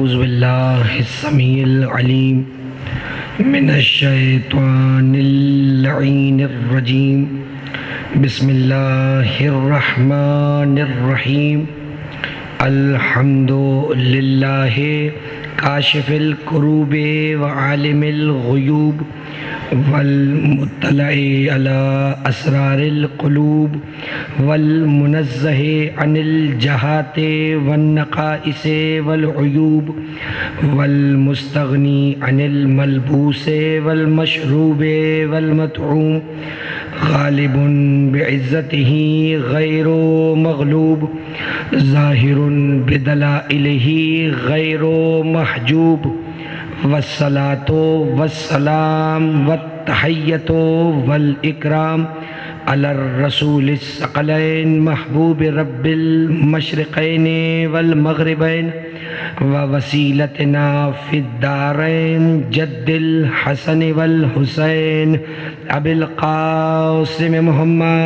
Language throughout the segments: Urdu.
اعوذ باللہ السمیع العلیم من الشیطان اللعین الرجیم بسم اللہ الرحمن الرحیم الحمد للہ کاشف الکروب وعالم الغیوب والمطلع علی اسرار القلوب والمنزہ عن الجہات والنقائص والعیوب والمستغنی عن الملبوس والمشروب والمطعوم غالب بعزته غیر مغلوب ظاہر بدلائلہ غیر محجوب والصلاة والسلام والتحیۃ والاکرام علی الرسول الثقلین محبوب رب المشرقین والمغربین ووسیلتنا فی الدارین جد الحسن والحسین ابی القاسم محمد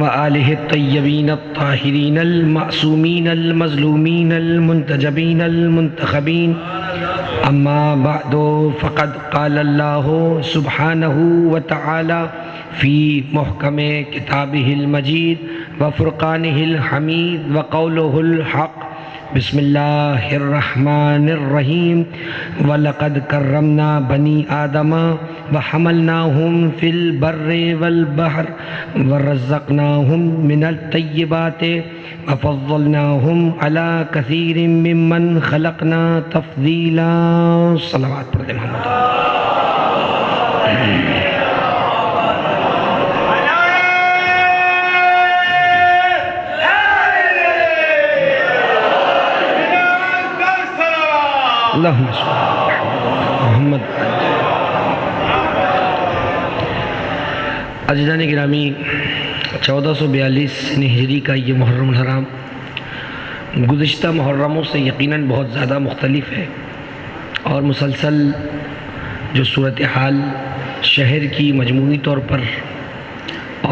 وآلہ الطیبین الطاہرین المعصومین المظلومین المنتجبین المنتخبین اما بعد فقد قال اللہ سبحانہ وتعالی فی محکم کتابہ المجید وفرقانہ الحمید وقولہ الحق بسم اللہ الرحمن الرحیم وَلَقَدْ كَرَّمْنَا بَنِي آدَمَ وَحَمَلْنَاهُمْ فِي الْبَرِّ وَالْبَحْرِ وَرَزَّقْنَاهُمْ مِنَ الطَّيِّبَاتِ وَفَضَّلْنَاهُمْ عَلَى كَثِيرٍ مِّمَّنْ خَلَقْنَا تَفْضِيلًا صلوات پڑھ دیں محمد اللہم صلی محمد۔ عزیزان گرامی، 1442 ہجری کا یہ محرم الحرام گزشتہ محرموں سے یقیناً بہت زیادہ مختلف ہے، اور مسلسل جو صورتحال شہر کی مجموعی طور پر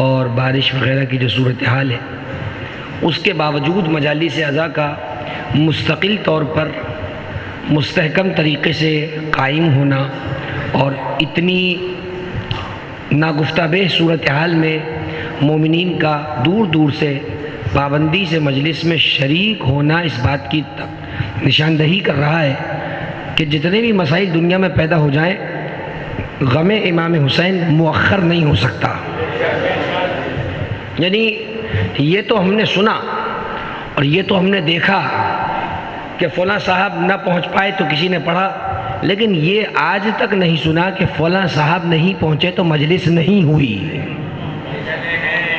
اور بارش وغیرہ کی جو صورتحال ہے، اس کے باوجود مجالس اعضاء کا مستقل طور پر مستحکم طریقے سے قائم ہونا اور اتنی ناگفتہ بہ صورتحال میں مومنین کا دور دور سے پابندی سے مجلس میں شریک ہونا اس بات کی نشاندہی کر رہا ہے کہ جتنے بھی مسائل دنیا میں پیدا ہو جائیں، غم امام حسین مؤخر نہیں ہو سکتا۔ یعنی یہ تو ہم نے سنا اور یہ تو ہم نے دیکھا کہ فلاں صاحب نہ پہنچ پائے تو کسی نے پڑھا، لیکن یہ آج تک نہیں سنا کہ فلاں صاحب نہیں پہنچے تو مجلس نہیں ہوئی۔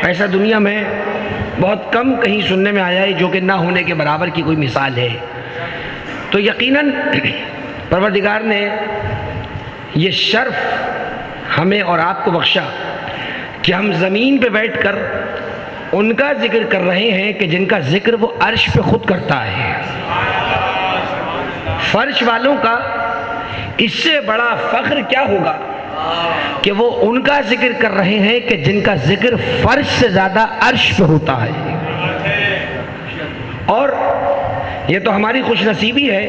ایسا دنیا میں بہت کم کہیں سننے میں آیا ہے جو کہ نہ ہونے کے برابر کی کوئی مثال ہے۔ تو یقیناً پروردگار نے یہ شرف ہمیں اور آپ کو بخشا کہ ہم زمین پہ بیٹھ کر ان کا ذکر کر رہے ہیں کہ جن کا ذکر وہ عرش پہ خود کرتا ہے۔ فرش والوں کا اس سے بڑا فخر کیا ہوگا کہ وہ ان کا ذکر کر رہے ہیں کہ جن کا ذکر فرش سے زیادہ عرش پہ ہوتا ہے۔ اور یہ تو ہماری خوش نصیبی ہے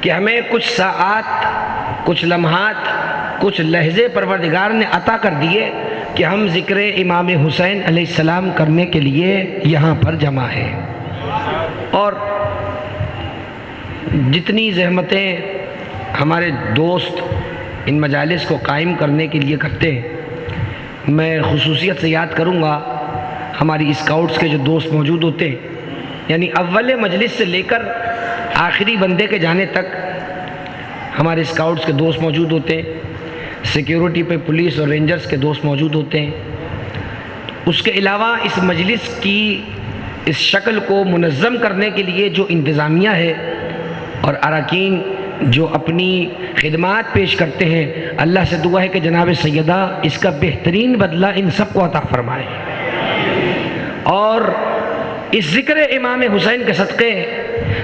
کہ ہمیں کچھ ساعات، کچھ لمحات، کچھ لحظے پروردگار نے عطا کر دیے کہ ہم ذکر امام حسین علیہ السلام کرنے کے لیے یہاں پر جمع ہیں۔ اور جتنی زحمتیں ہمارے دوست ان مجالس کو قائم کرنے کے لیے کرتے ہیں، میں خصوصیت سے یاد کروں گا ہماری اسکاؤٹس کے جو دوست موجود ہوتے ہیں، یعنی اول مجلس سے لے کر آخری بندے کے جانے تک ہمارے اسکاؤٹس کے دوست موجود ہوتے ہیں، سیکیورٹی پہ پولیس اور رینجرز کے دوست موجود ہوتے ہیں۔ اس کے علاوہ اس مجلس کی اس شکل کو منظم کرنے کے لیے جو انتظامیہ ہے اور اراکین جو اپنی خدمات پیش کرتے ہیں، اللہ سے دعا ہے کہ جناب سیدہ اس کا بہترین بدلہ ان سب کو عطا فرمائے، اور اس ذکر امام حسین کے صدقے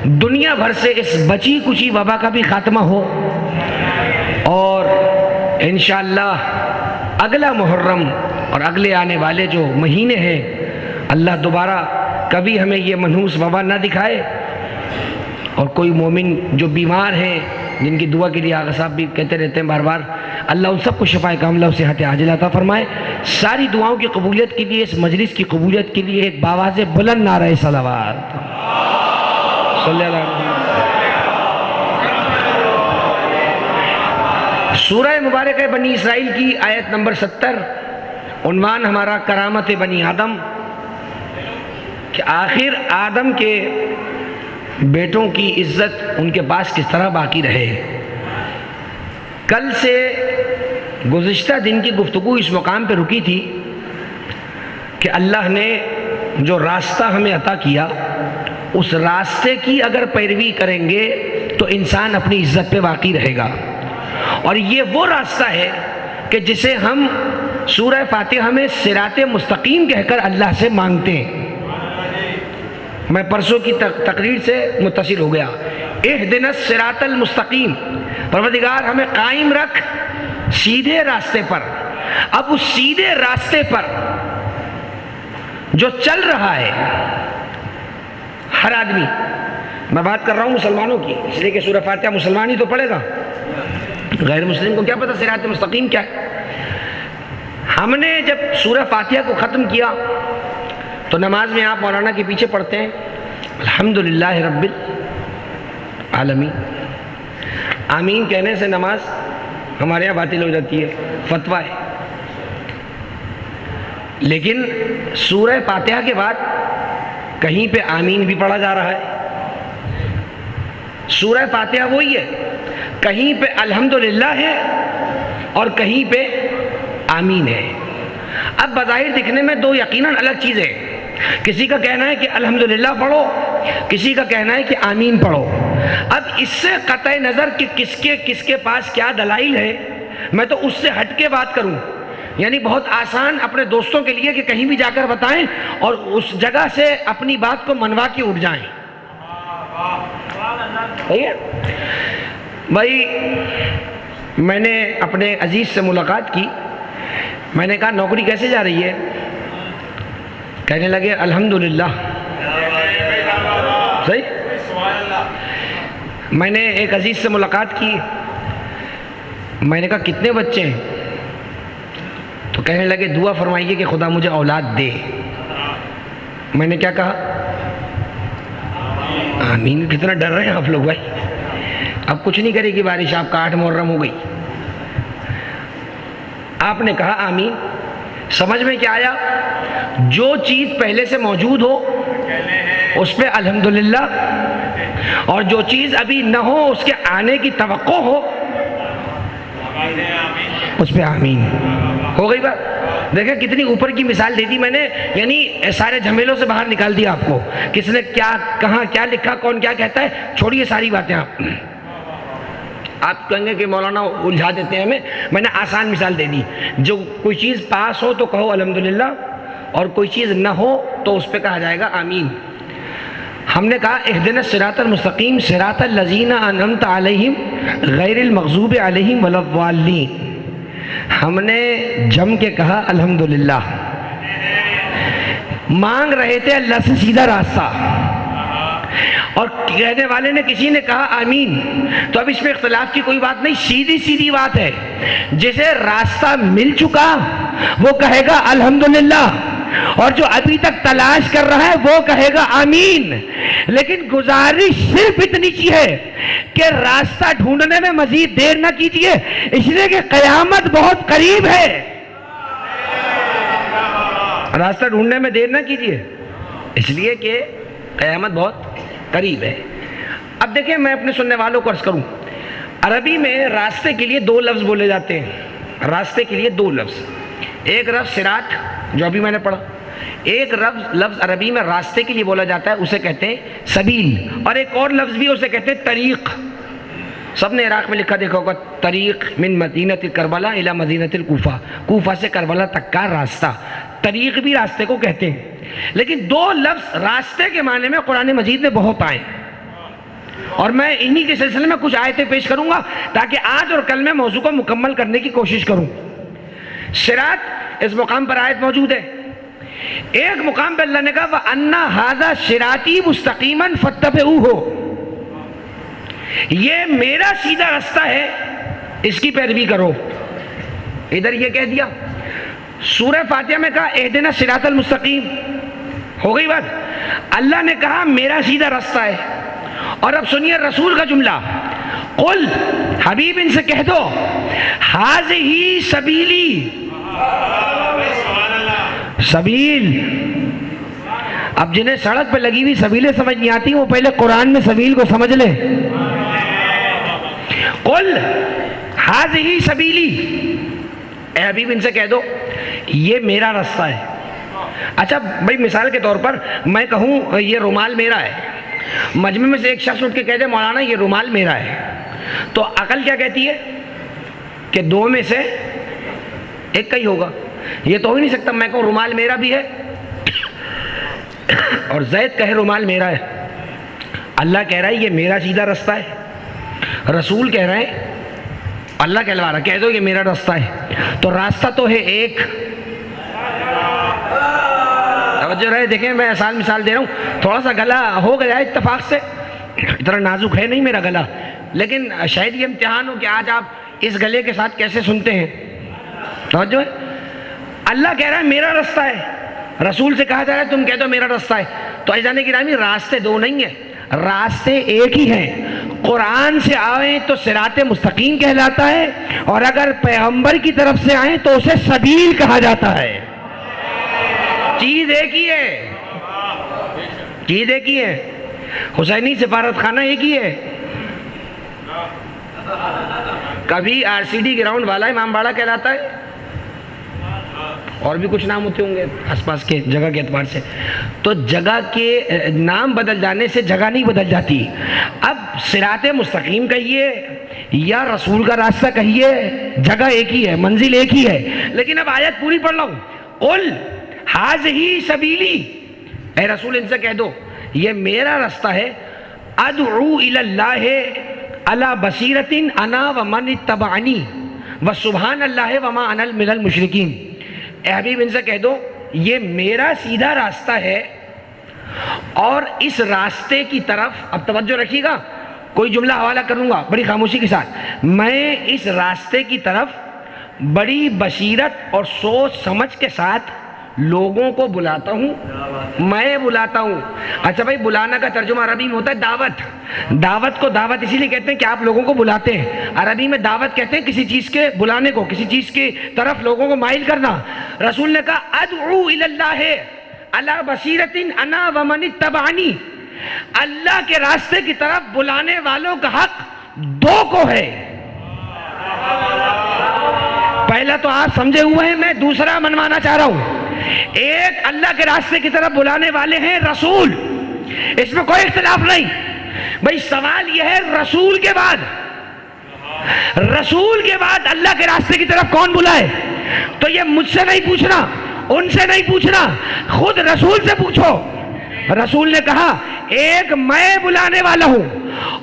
دنیا بھر سے اس بچی کچی وبا کا بھی خاتمہ ہو، اور انشاءاللہ اگلا محرم اور اگلے آنے والے جو مہینے ہیں اللہ دوبارہ کبھی ہمیں یہ منحوس وبا نہ دکھائے، اور کوئی مومن جو بیمار ہیں جن کی دعا کے لیے آغا صاحب بھی کہتے رہتے ہیں بار بار، اللہ ان سب کو شفائے کاملہ و صحت عاجلہ عطا فرمائے۔ ساری دعاؤں کی قبولیت کے لیے، اس مجلس کی قبولیت کے لیے ایک باواز بلند نعرہ صلوات صلی اللہ علیہ وسلم۔ سورہ مبارکہ بنی اسرائیل کی آیت نمبر 70، عنوان ہمارا کرامت بنی آدم، کہ آخر آدم کے بیٹوں کی عزت ان کے پاس کس طرح باقی رہے۔ کل سے گزشتہ دن کی گفتگو اس مقام پہ رکی تھی کہ اللہ نے جو راستہ ہمیں عطا کیا، اس راستے کی اگر پیروی کریں گے تو انسان اپنی عزت پہ باقی رہے گا، اور یہ وہ راستہ ہے کہ جسے ہم سورہ فاتحہ میں صراط مستقیم کہہ کر اللہ سے مانگتے ہیں۔ میں پرسوں کی تقریر سے متصل ہو گیا، اہدنا الصراط المستقیم، پروردگار ہمیں قائم رکھ سیدھے راستے پر۔ اب اس سیدھے راستے پر جو چل رہا ہے ہر آدمی، میں بات کر رہا ہوں مسلمانوں کی، اس لیے کہ سورہ فاتحہ مسلمان ہی تو پڑھے گا، غیر مسلم کو کیا پتہ صراط مستقیم کیا ہے۔ ہم نے جب سورہ فاتحہ کو ختم کیا تو نماز میں آپ مولانا کے پیچھے پڑھتے ہیں الحمدللہ رب العالمین، آمین کہنے سے نماز ہمارے یہاں باطل ہو جاتی ہے، فتویٰ ہے۔ لیکن سورہ فاتحہ کے بعد کہیں پہ آمین بھی پڑھا جا رہا ہے۔ سورہ فاتحہ وہی ہے، کہیں پہ الحمدللہ ہے اور کہیں پہ آمین ہے۔ اب بظاہر دکھنے میں دو یقیناً الگ چیزیں ہیں، کسی کا کہنا ہے کہ الحمدللہ پڑھو، کسی کا کہنا ہے کہ آمین پڑھو۔ اب اس سے قطع نظر کہ کس کے پاس کیا دلائل ہے، میں تو اس سے ہٹ کے بات کروں، یعنی بہت آسان اپنے دوستوں کے لیے کہ کہیں بھی جا کر بتائیں اور اس جگہ سے اپنی بات کو منوا کے اٹھ جائیں۔ صحیح ہے بھائی، میں نے اپنے عزیز سے ملاقات کی، میں نے کہا نوکری کیسے جا رہی ہے؟ کہنے لگے الحمدللہ۔ صحیح۔ میں نے ایک عزیز سے ملاقات کی، میں نے کہا کتنے بچے ہیں؟ تو کہنے لگے دعا فرمائیے کہ خدا مجھے اولاد دے۔ میں نے کیا کہا؟ آمین۔ کتنا ڈر رہے ہیں آپ لوگ بھائی، اب کچھ نہیں کرے گی بارش، آپ کا 8 محرم ہو گئی۔ آپ نے کہا آمین، سمجھ میں کیا آیا؟ جو چیز پہلے سے موجود ہو اس پہ الحمدللہ، اور جو چیز ابھی نہ ہو اس کے آنے کی توقع ہو اس پہ آمین۔ ہو گئی بات؟ دیکھیں کتنی اوپر کی مثال دے دی میں نے، یعنی سارے جھمیلوں سے باہر نکال دیا آپ کو، کس نے کیا کہاں کیا لکھا، کون کیا کہتا ہے، چھوڑیے ساری باتیں۔ آپ کہیں گے کہ مولانا الجھا دیتے ہیں ہمیں، میں نے آسان مثال دے دی، جو کوئی چیز پاس ہو تو کہو الحمدللہ، اور کوئی چیز نہ ہو تو اس پہ کہا جائے گا آمین۔ ہم نے کہا اہدنا الصراط المستقیم صراط الذین انعمت علیہم غیر المغضوب علیہم ولا الضالین۔ ہم نے جم کے کہا الحمدللہ، مانگ رہے تھے اللہ سے سیدھا راستہ، اور کہنے والے نے کسی نے کہا آمین۔ تو اب اس میں اختلاف کی کوئی بات نہیں، سیدھی سیدھی بات ہے، جسے راستہ مل چکا وہ کہے گا الحمدللہ، اور جو ابھی تک تلاش کر رہا ہے وہ کہے گا آمین۔ لیکن گزارش صرف اتنی سی ہے کہ راستہ ڈھونڈنے میں مزید دیر نہ کیجیے، اس لیے کہ قیامت بہت قریب ہے۔ راستہ ڈھونڈنے میں دیر نہ کیجیے، اس لیے کہ قیامت بہت قریب ہے۔ اب دیکھیں میں اپنے سننے والوں کو عرض کروں، عربی میں راستے کے لیے 2 لفظ بولے جاتے ہیں، راستے کے لیے 2 لفظ، ایک لفظ صراط جو ابھی میں نے پڑھا، ایک لفظ عربی میں راستے کے لیے بولا جاتا ہے، اسے کہتے ہیں سبیل، اور ایک اور لفظ بھی اسے کہتے ہیں طریق۔ سب نے عراق میں لکھا دیکھا ہوگا طریق من مدینۃ کربلا الی مدینۃ الکوفہ، کوفہ سے کربلا تک کا راستہ، طریق بھی راستے کو کہتے ہیں۔ لیکن 2 لفظ راستے کے معنی میں قرآن مجید میں بہت آئے، اور میں انہی کے سلسلے میں کچھ آیتیں پیش کروں گا تاکہ آج اور کل میں موضوع کو مکمل کرنے کی کوشش کروں۔ صراط اس مقام پر آیت موجود ہے. ایک مقام پر اللہ نے کہا وَأَنَّ هَذَا صِرَاطِي مُسْتَقِيمًا فَاتَّبِعُوهُ، یہ میرا سیدھا رستہ ہے، اس کی پیروی کرو. ادھر یہ کہہ دیا. سورہ فاتحہ میں کہا اہدنا الصراط المستقیم، ہو گئی بات. اللہ نے کہا میرا سیدھا رستہ ہے. اور اب سنیے رسول کا جملہ، قل، حبیب ان سے کہہ دو، ہذہ سبیلی، سبیل. اب جنہیں سڑک پہ لگی ہوئی سبیلیں سمجھ نہیں آتی وہ پہلے قرآن میں سبیل کو سمجھ لیں. قل ہذہ سبیلی، اے حبیب ان سے کہہ دو یہ میرا رستہ ہے. اچھا بھائی مثال کے طور پر میں کہوں یہ رومال میرا ہے، مجمع میں سے ایک شخص اٹھ کے کہہ دے مولانا یہ رومال میرا ہے، تو عقل کیا کہتی ہے کہ دو میں سے ایک کا ہی ہوگا. یہ تو ہو ہی نہیں سکتا میں کہوں رومال میرا بھی ہے اور زید کہے رومال میرا ہے. اللہ کہہ رہا ہے یہ میرا سیدھا رستہ ہے، رسول کہہ رہے ہیں، اللہ کہلوا رہا کہہ دو یہ میرا رستہ ہے. تو راستہ تو ہے ایک. توجہ رہے، دیکھیں میں آسان مثال دے رہا ہوں، تھوڑا سا گلا ہو گیا اتفاق سے، اتنا نازک ہے نہیں میرا گلا، لیکن شاید یہ امتحان ہو کہ آج آپ اس گلے کے ساتھ کیسے سنتے ہیں. توجہ ہے، اللہ کہہ رہا ہے میرا رستہ ہے، رسول سے کہا جا رہا ہے تم کہہ دو میرا رستہ ہے. تو عزیزان گرامی راستے دو نہیں ہیں، راستے ایک ہی ہیں. قرآن سے آئیں تو صراط مستقیم کہلاتا ہے، اور اگر پیغمبر کی طرف سے آئیں تو اسے سبیل کہا جاتا ہے. چیز ایک ہی ہے، چیز ایک ہی ہے. حسینی سفارت خانہ ایک ہی ہے. کبھی RCD گراؤنڈ والا امام باڑہ کہلاتا ہے، اور بھی کچھ نام ہوتے ہوں گے آس پاس کے جگہ کے اعتبار سے. تو جگہ کے نام بدل جانے سے جگہ نہیں بدل جاتی. اب صراط مستقیم کہیے یا رسول کا راستہ کہیے، جگہ ایک ہی ہے، منزل ایک ہی ہے. لیکن اب آیت پوری پڑھ لوں. قل ہذہ سبیلی، اے رسول ان سے کہہ دو یہ میرا رستہ ہے. ادعو الی اللہ علی بصیرۃ انا ومن اتبعنی وسبحان اللہ وما انا من المشرکین. اے حبیب ان سے کہہ دو یہ میرا سیدھا راستہ ہے، اور اس راستے کی طرف، اب توجہ رکھیے گا کوئی جملہ حوالہ کروں گا بڑی خاموشی کے ساتھ، میں اس راستے کی طرف بڑی بصیرت اور سوچ سمجھ کے ساتھ لوگوں کو بلاتا ہوں، میں بلاتا ہوں. اچھا بھائی بلانا کا ترجمہ عربی میں ہوتا ہے دعوت. دعوت کو دعوت اسی لیے کہتے ہیں کہ آپ لوگوں کو بلاتے ہیں. عربی میں دعوت کہتے ہیں کسی چیز کے بلانے کو، کسی چیز کی طرف لوگوں کو مائل کرنا. رسول نے کہا ادعو الی اللہ علی بصیرۃ انا ومن اتبعنی، اللہ کے راستے کی طرف بلانے والوں کا حق دو کو ہے. پہلا تو آپ سمجھے ہوئے ہیں، میں دوسرا منوانا چاہ رہا ہوں. ایک اللہ کے راستے کی طرف بلانے والے ہیں رسول، اس میں کوئی اختلاف نہیں. بھئی سوال یہ ہے رسول کے بعد اللہ کے راستے کی طرف کون بلائے؟ تو یہ مجھ سے نہیں پوچھنا، ان سے نہیں پوچھنا، خود رسول سے پوچھو. رسول نے کہا ایک میں بلانے والا ہوں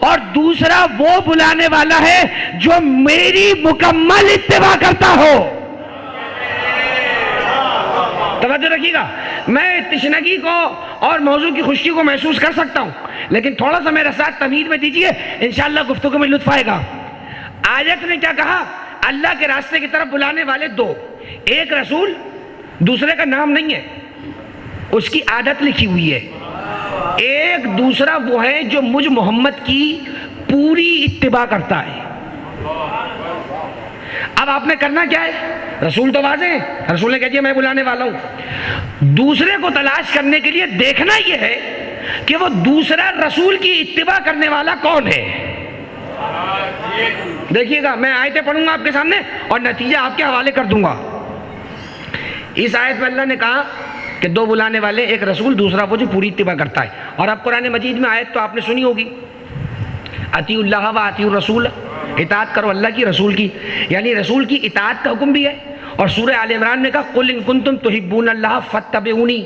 اور دوسرا وہ بلانے والا ہے جو میری مکمل اتباع کرتا ہو. توجہ رکھیے گا، میں تشنگی کو اور موضوع کی خشکی کو محسوس کر سکتا ہوں، لیکن تھوڑا سا میرے ساتھ تمہید میں دیجئے، انشاءاللہ گفتگو میں لطف آئے گا. آیت نے کیا کہا؟ اللہ کے راستے کی طرف بلانے والے دو، ایک رسول، دوسرے کا نام نہیں ہے، اس کی عادت لکھی ہوئی ہے. ایک دوسرا وہ ہے جو مجھ محمد کی پوری اتباع کرتا ہے. اب آپ نے کرنا کیا ہے؟ رسول تو واضح ہے، رسول نے کہہ دیا میں بلانے والا ہوں. دوسرے کو تلاش کرنے کے لیے دیکھنا یہ ہے کہ وہ دوسرا رسول کی اتباع کرنے والا کون ہے. دیکھیے گا میں آیتیں پڑھوں گا آپ کے سامنے اور نتیجہ آپ کے حوالے کر دوں گا. اس آیت میں اللہ نے کہا کہ دو بلانے والے، ایک رسول، دوسرا وہ جو پوری اتباع کرتا ہے. اور اب قرآن مجید میں آیت تو آپ نے سنی ہوگی، اطیعوا اللہ و اطیعوا الرسول، اطاعت کرو اللہ کی رسول کی، یعنی رسول کی اطاعت کا حکم بھی ہے. اور سورہ آل عمران نے کہا قل ان کنتم تحبون اللہ فاتبعونی،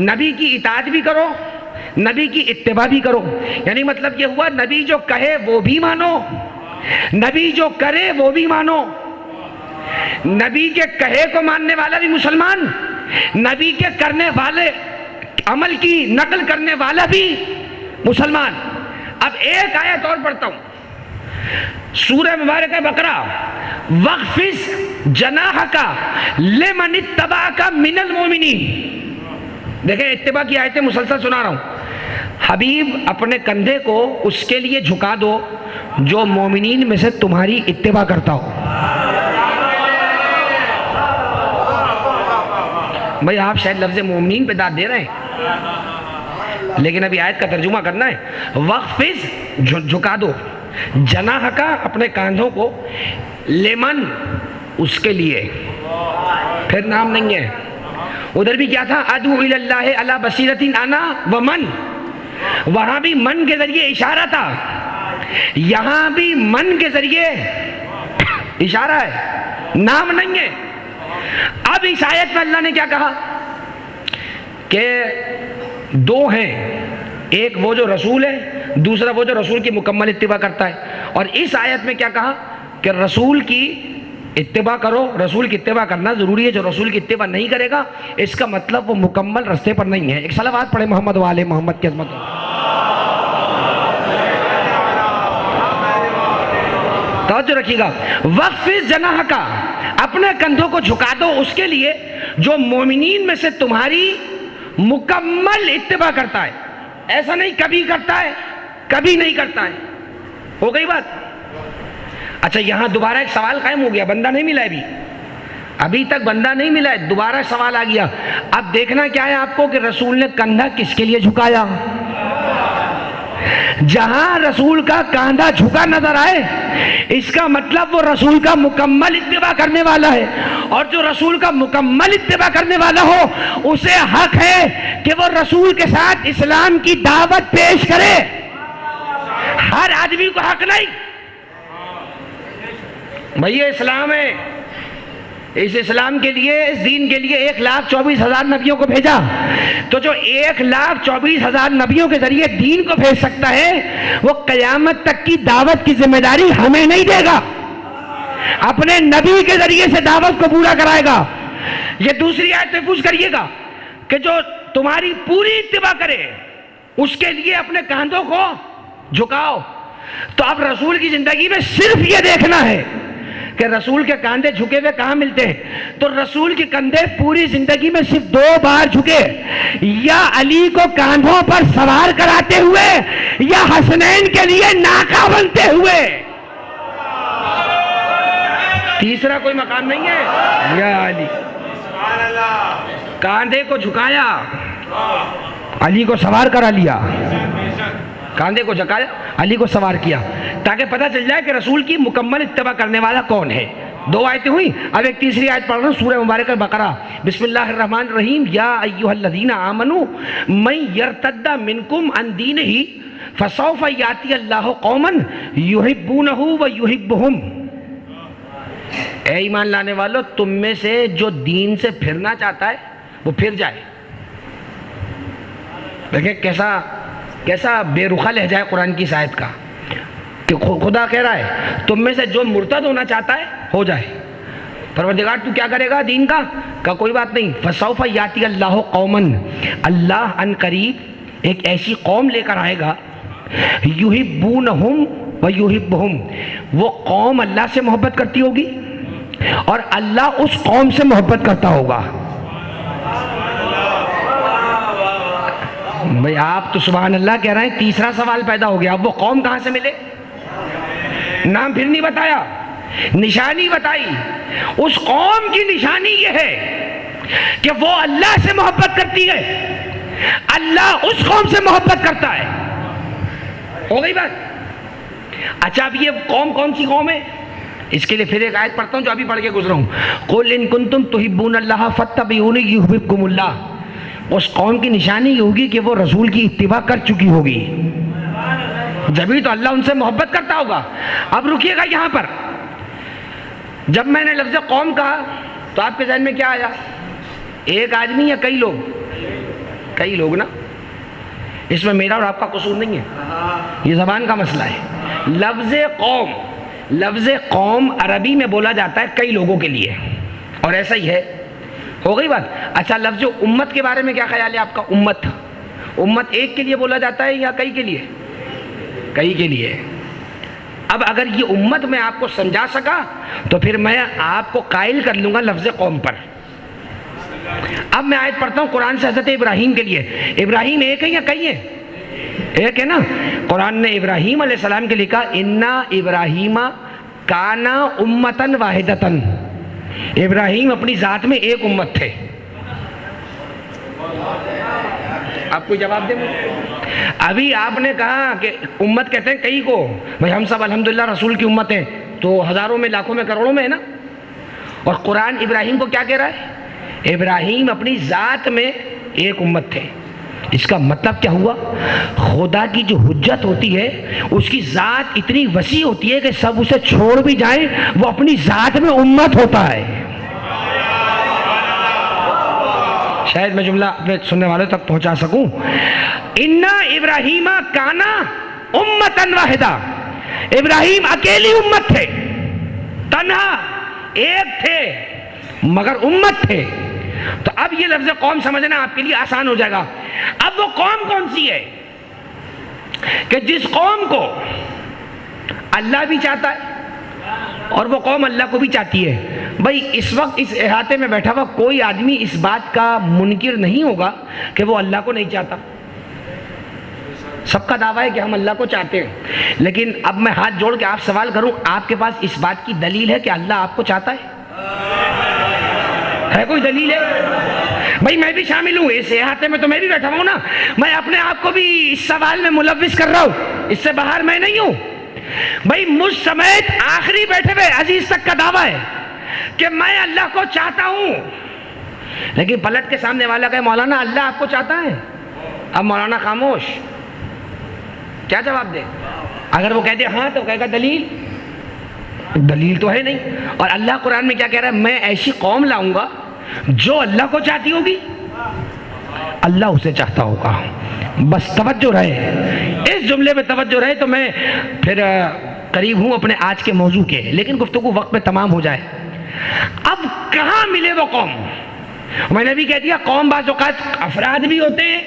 نبی کی اطاعت بھی کرو، نبی کی اتباع بھی کرو. یعنی مطلب یہ ہوا نبی جو کہے وہ بھی مانو، نبی جو کرے وہ بھی مانو. نبی کے کہے کو ماننے والا بھی مسلمان، نبی کے کرنے والے عمل کی نقل کرنے والا بھی مسلمان۔ اب ایک آیت اور پڑھتا ہوں، سورہ مبارکہ بقرہ، وَاخْفِضْ جَنَاحَكَ لِمَنِ اتَّبَعَكَ مِنَ الْمُؤْمِنِينَ۔ دیکھیں اتباع کی آیتیں مسلسل سنا رہا ہوں۔ حبیب اپنے کندھے کو اس کے لیے جھکا دو جو مومنین میں سے تمہاری اتباع کرتا ہو۔ بھئی آپ شاید لفظ مومنین پہ داد دے رہے ہیں، لیکن ابھی آیت کا ترجمہ کرنا ہے۔ وَاخْفِضْ جھکا دو، جناح کا اپنے کاندھوں کو، لمن اس کے لیے، پھر نام نہیں ہے۔ ادھر بھی کیا تھا؟ ادعو الی اللہ علی بصیرۃ انا ومن، وہاں بھی من کے ذریعے اشارہ تھا، یہاں بھی من کے ذریعے اشارہ ہے، نام نہیں ہے۔ اب اس آیت میں اللہ نے کیا کہا کہ دو ہیں، ایک وہ جو رسول ہے، دوسرا وہ جو رسول کی مکمل اتباع کرتا ہے۔ اور اس آیت میں کیا کہا کہ رسول کی اتباع کرو، رسول کی اتباع کرنا ضروری ہے۔ جو رسول کی اتباع نہیں کرے گا اس کا مطلب وہ مکمل رستے پر نہیں ہے۔ ایک صلوات پڑھے محمد والے محمد کی عظمت۔ توجہ رکھیے گا، وَاخْفِضْ جَنَاحَكَ، اپنے کندھوں کو جھکا دو اس کے لیے جو مومنین میں سے تمہاری مکمل اتباع کرتا ہے۔ ایسا نہیں کبھی کرتا ہے کبھی نہیں کرتا ہے، ہو گئی بات۔ اچھا یہاں دوبارہ ایک سوال قائم ہو گیا، بندہ نہیں ملا ابھی تک بندہ نہیں ملا ہے، دوبارہ سوال آ گیا۔ اب دیکھنا کیا ہے آپ کو کہ رسول نے کندھا کس کے لیے جھکایا؟ جہاں رسول کا کاندھا جھکا نظر آئے اس کا مطلب وہ رسول کا مکمل اتباع کرنے والا ہے، اور جو رسول کا مکمل اتباع کرنے والا ہو اسے حق ہے کہ وہ رسول کے ساتھ اسلام کی دعوت پیش کرے۔ ہر آدمی کو حق نہیں۔ بھئی یہ اسلام ہے، اس اسلام کے لیے، اس دین کے لیے 1,24,000 نبیوں کو بھیجا، تو جو 1,24,000 نبیوں کے ذریعے دین کو بھیج سکتا ہے وہ قیامت تک کی دعوت کی ذمہ داری ہمیں نہیں دے گا، اپنے نبی کے ذریعے سے دعوت کو پورا کرائے گا۔ یہ دوسری آیت محفوظ کریے گا کہ جو تمہاری پوری اتباع کرے اس کے لیے اپنے کاندھوں کو جھکاؤ۔ تو اب رسول کی زندگی میں صرف یہ دیکھنا ہے کہ رسول کے کاندھے جھکے ہوئے کہاں ملتے ہیں، تو رسول کے کندھے پوری زندگی میں صرف 2 بار جھکے، یا علی کو کاندھوں پر سوار کراتے ہوئے یا حسنین کے لیے ناکا بنتے ہوئے، تیسرا کوئی مقام نہیں ہے۔ یا علی، کاندھے کو جھکایا، علی کو سوار کرا لیا، کاندھے کو جھکایا، علی کو سوار کیا، تاکہ پتہ چل جائے کہ رسول کی مکمل اتباع کرنے والا کون ہے۔ 2 آیتیں ہوئی، اب ایک تیسری آیت پڑھ رہا ہوں، سورہ مبارکہ بقرہ، بسم اللہ الرحمن الرحیم، یا ایھا الذین آمنوا من یرتد منکم عن دینہ فسوف یاتی اللہ قوما یحبونہ ویحبہم۔ اے ایمان لانے والو، تم میں سے جو دین سے پھرنا چاہتا ہے وہ پھر جائے۔ دیکھیں کیسا بے رخا لہجہ ہے قرآن کی اس آیت کا، کہ خدا کہہ رہا ہے تم میں سے جو مرتد ہونا چاہتا ہے ہو جائے۔ پروردگار تو کیا کرے گا دین کا؟ کہ کوئی بات نہیں، فسوف یاتی اللہ قوما، اللہ ان قریب ایک ایسی قوم لے کر آئے گا، یحبونہم ویحبہم، وہ قوم اللہ سے محبت کرتی ہوگی اور اللہ اس قوم سے محبت کرتا ہوگا۔ بھئی آپ تو سبحان اللہ کہہ رہے ہیں، تیسرا سوال پیدا ہو گیا، اب وہ قوم کہاں سے ملے؟ نام پھر نہیں بتایا، نشانی بتائی۔ اس قوم کی نشانی یہ ہے کہ وہ اللہ سے محبت کرتی ہے، اللہ اس قوم سے محبت کرتا ہے۔ ہو گئی بات؟ اچھا اب یہ قوم کون سی قوم ہے؟ اس کے لیے پھر ایک آیت پڑھتا ہوں جو ابھی پڑھ کے گزرا ہوں، قُلْ إِن كُنتُمْ تُحِبُّونَ اللَّهَ فَاتَّبِعُونِي يُحْبِبْكُمُ اللَّهُ۔ اس قوم کی نشانی یہ ہوگی کہ وہ رسول کی اتباع کر چکی ہوگی، جبھی تو اللہ ان سے محبت کرتا ہوگا۔ اب رکیے گا یہاں پر، جب میں نے لفظ قوم کہا تو آپ کے ذہن میں کیا آیا؟ ایک آدمی یا کئی لوگ؟ کئی لوگ نا، اس میں میرا اور آپ کا قصور نہیں ہے، یہ زبان کا مسئلہ ہے۔ لفظ قوم لفظ قوم عربی میں بولا جاتا ہے کئی لوگوں کے لیے، اور ایسا ہی ہے، ہو گئی بات۔ اچھا لفظ امت کے بارے میں کیا خیال ہے آپ کا؟ امت، امت ایک کے لیے بولا جاتا ہے یا کئی کے لیے؟ کئی کے لیے۔ اب اگر یہ امت میں آپ کو سمجھا سکا تو پھر میں آپ کو قائل کر لوں گا لفظ قوم پر۔ اب میں آیت پڑھتا ہوں قرآن سے حضرت ابراہیم کے لیے۔ ابراہیم ایک ہے یا کئی ہے؟ ایک ہے نا۔ قرآن نے ابراہیم علیہ السلام کے لکھا انا ابراہیم کانا امتن واحدتن، ابراہیم اپنی ذات میں ایک امت تھے۔ آپ کو جواب دیں؟ ابھی آپ نے کہا کہ امت کہتے ہیں کئی کو، بھائی ہم سب الحمدللہ رسول کی امت ہیں، تو ہزاروں میں لاکھوں میں کروڑوں میں ہے نا۔ اور قرآن ابراہیم کو کیا کہہ رہا ہے؟ ابراہیم اپنی ذات میں ایک امت تھے۔ اس کا مطلب کیا ہوا؟ خدا کی جو حجت ہوتی ہے اس کی ذات اتنی وسیع ہوتی ہے کہ سب اسے چھوڑ بھی جائیں وہ اپنی ذات میں امت ہوتا ہے۔ شاید میں جملہ اپنے سننے والوں تک پہنچا سکوں۔ انا ابراہیم کانا امتن واحدہ، ابراہیم اکیلی امت تھے، تنہا ایک تھے مگر امت تھے۔ تو اب یہ لفظ قوم سمجھنا آپ کے لیے آسان ہو جائے گا۔ اب وہ قوم کون سی ہے کہ جس قوم کو اللہ بھی چاہتا ہے اور وہ قوم اللہ کو بھی چاہتی ہے؟ بھائی اس وقت اس احاطے میں بیٹھا ہوا کوئی آدمی اس بات کا منکر نہیں ہوگا کہ وہ اللہ کو نہیں چاہتا۔ سب کا دعویٰ ہے کہ ہم اللہ کو چاہتے ہیں، لیکن اب میں ہاتھ جوڑ کے آپ سوال کروں، آپ کے پاس اس بات کی دلیل ہے کہ اللہ آپ کو چاہتا ہے؟ ہے کوئی دلیل ہے؟ بھائی میں بھی شامل ہوں اس احاطے میں، تو میں بھی بیٹھا ہوں نا، میں اپنے آپ کو بھی اس سوال میں ملوث کر رہا ہوں، اس سے باہر میں نہیں ہوں۔ بھائی مجھ سمیت آخری بیٹھے ہوئے عزیز تک کا دعویٰ ہے کہ میں اللہ کو چاہتا ہوں، لیکن پلٹ کے سامنے والا کہے مولانا اللہ آپ کو چاہتا ہے، اب مولانا خاموش، کیا جواب دے؟ اگر وہ کہتے ہاں تو کہے گا دلیل، دلیل تو ہے نہیں۔ اور اللہ قرآن میں کیا کہہ رہا ہے؟ میں ایسی قوم لاؤں گا جو اللہ کو چاہتی ہوگی، اللہ اسے چاہتا ہوگا۔ بس توجہ رہے، اس جملے میں توجہ رہے، تو میں پھر قریب ہوں اپنے آج کے موضوع کے، لیکن گفتگو وقت میں تمام ہو جائے۔ اب کہاں ملے وہ قوم؟ میں نے بھی کہہ دیا قوم بعض اوقات افراد بھی ہوتے ہیں،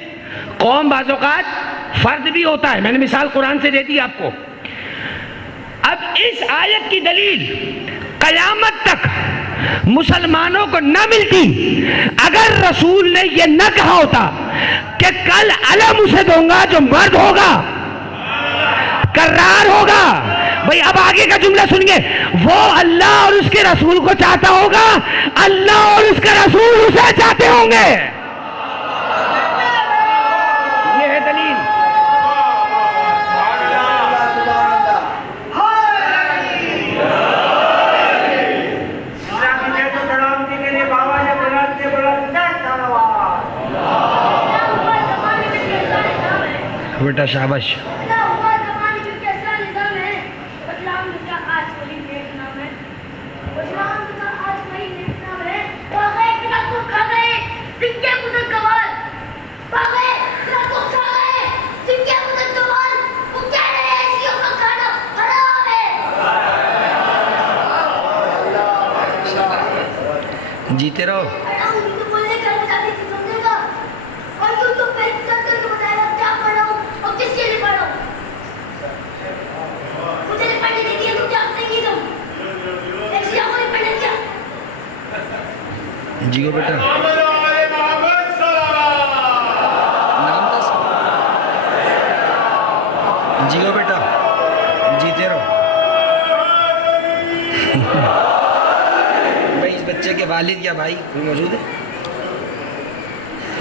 قوم بعض اوقات فرد بھی ہوتا ہے، میں نے مثال قرآن سے دے دی آپ کو۔ اب اس آیت کی دلیل قیامت تک مسلمانوں کو نہ ملتی اگر رسول نے یہ نہ کہا ہوتا کہ کل علم اسے دوں گا جو مرد ہوگا، کرار ہوگا۔ بھئی اب آگے کا جملہ سنیے، وہ اللہ اور اس کے رسول کو چاہتا ہوگا، اللہ اور اس کے رسول اسے چاہتے ہوں گے۔ یہ ہے دلیل۔ بیٹا شاباش۔ جیتے رہو۔ جیو بیٹا، جیو بیٹا، جیتے رہو۔ بھائی اس بچے کے والد یا بھائی کوئی موجود ہے؟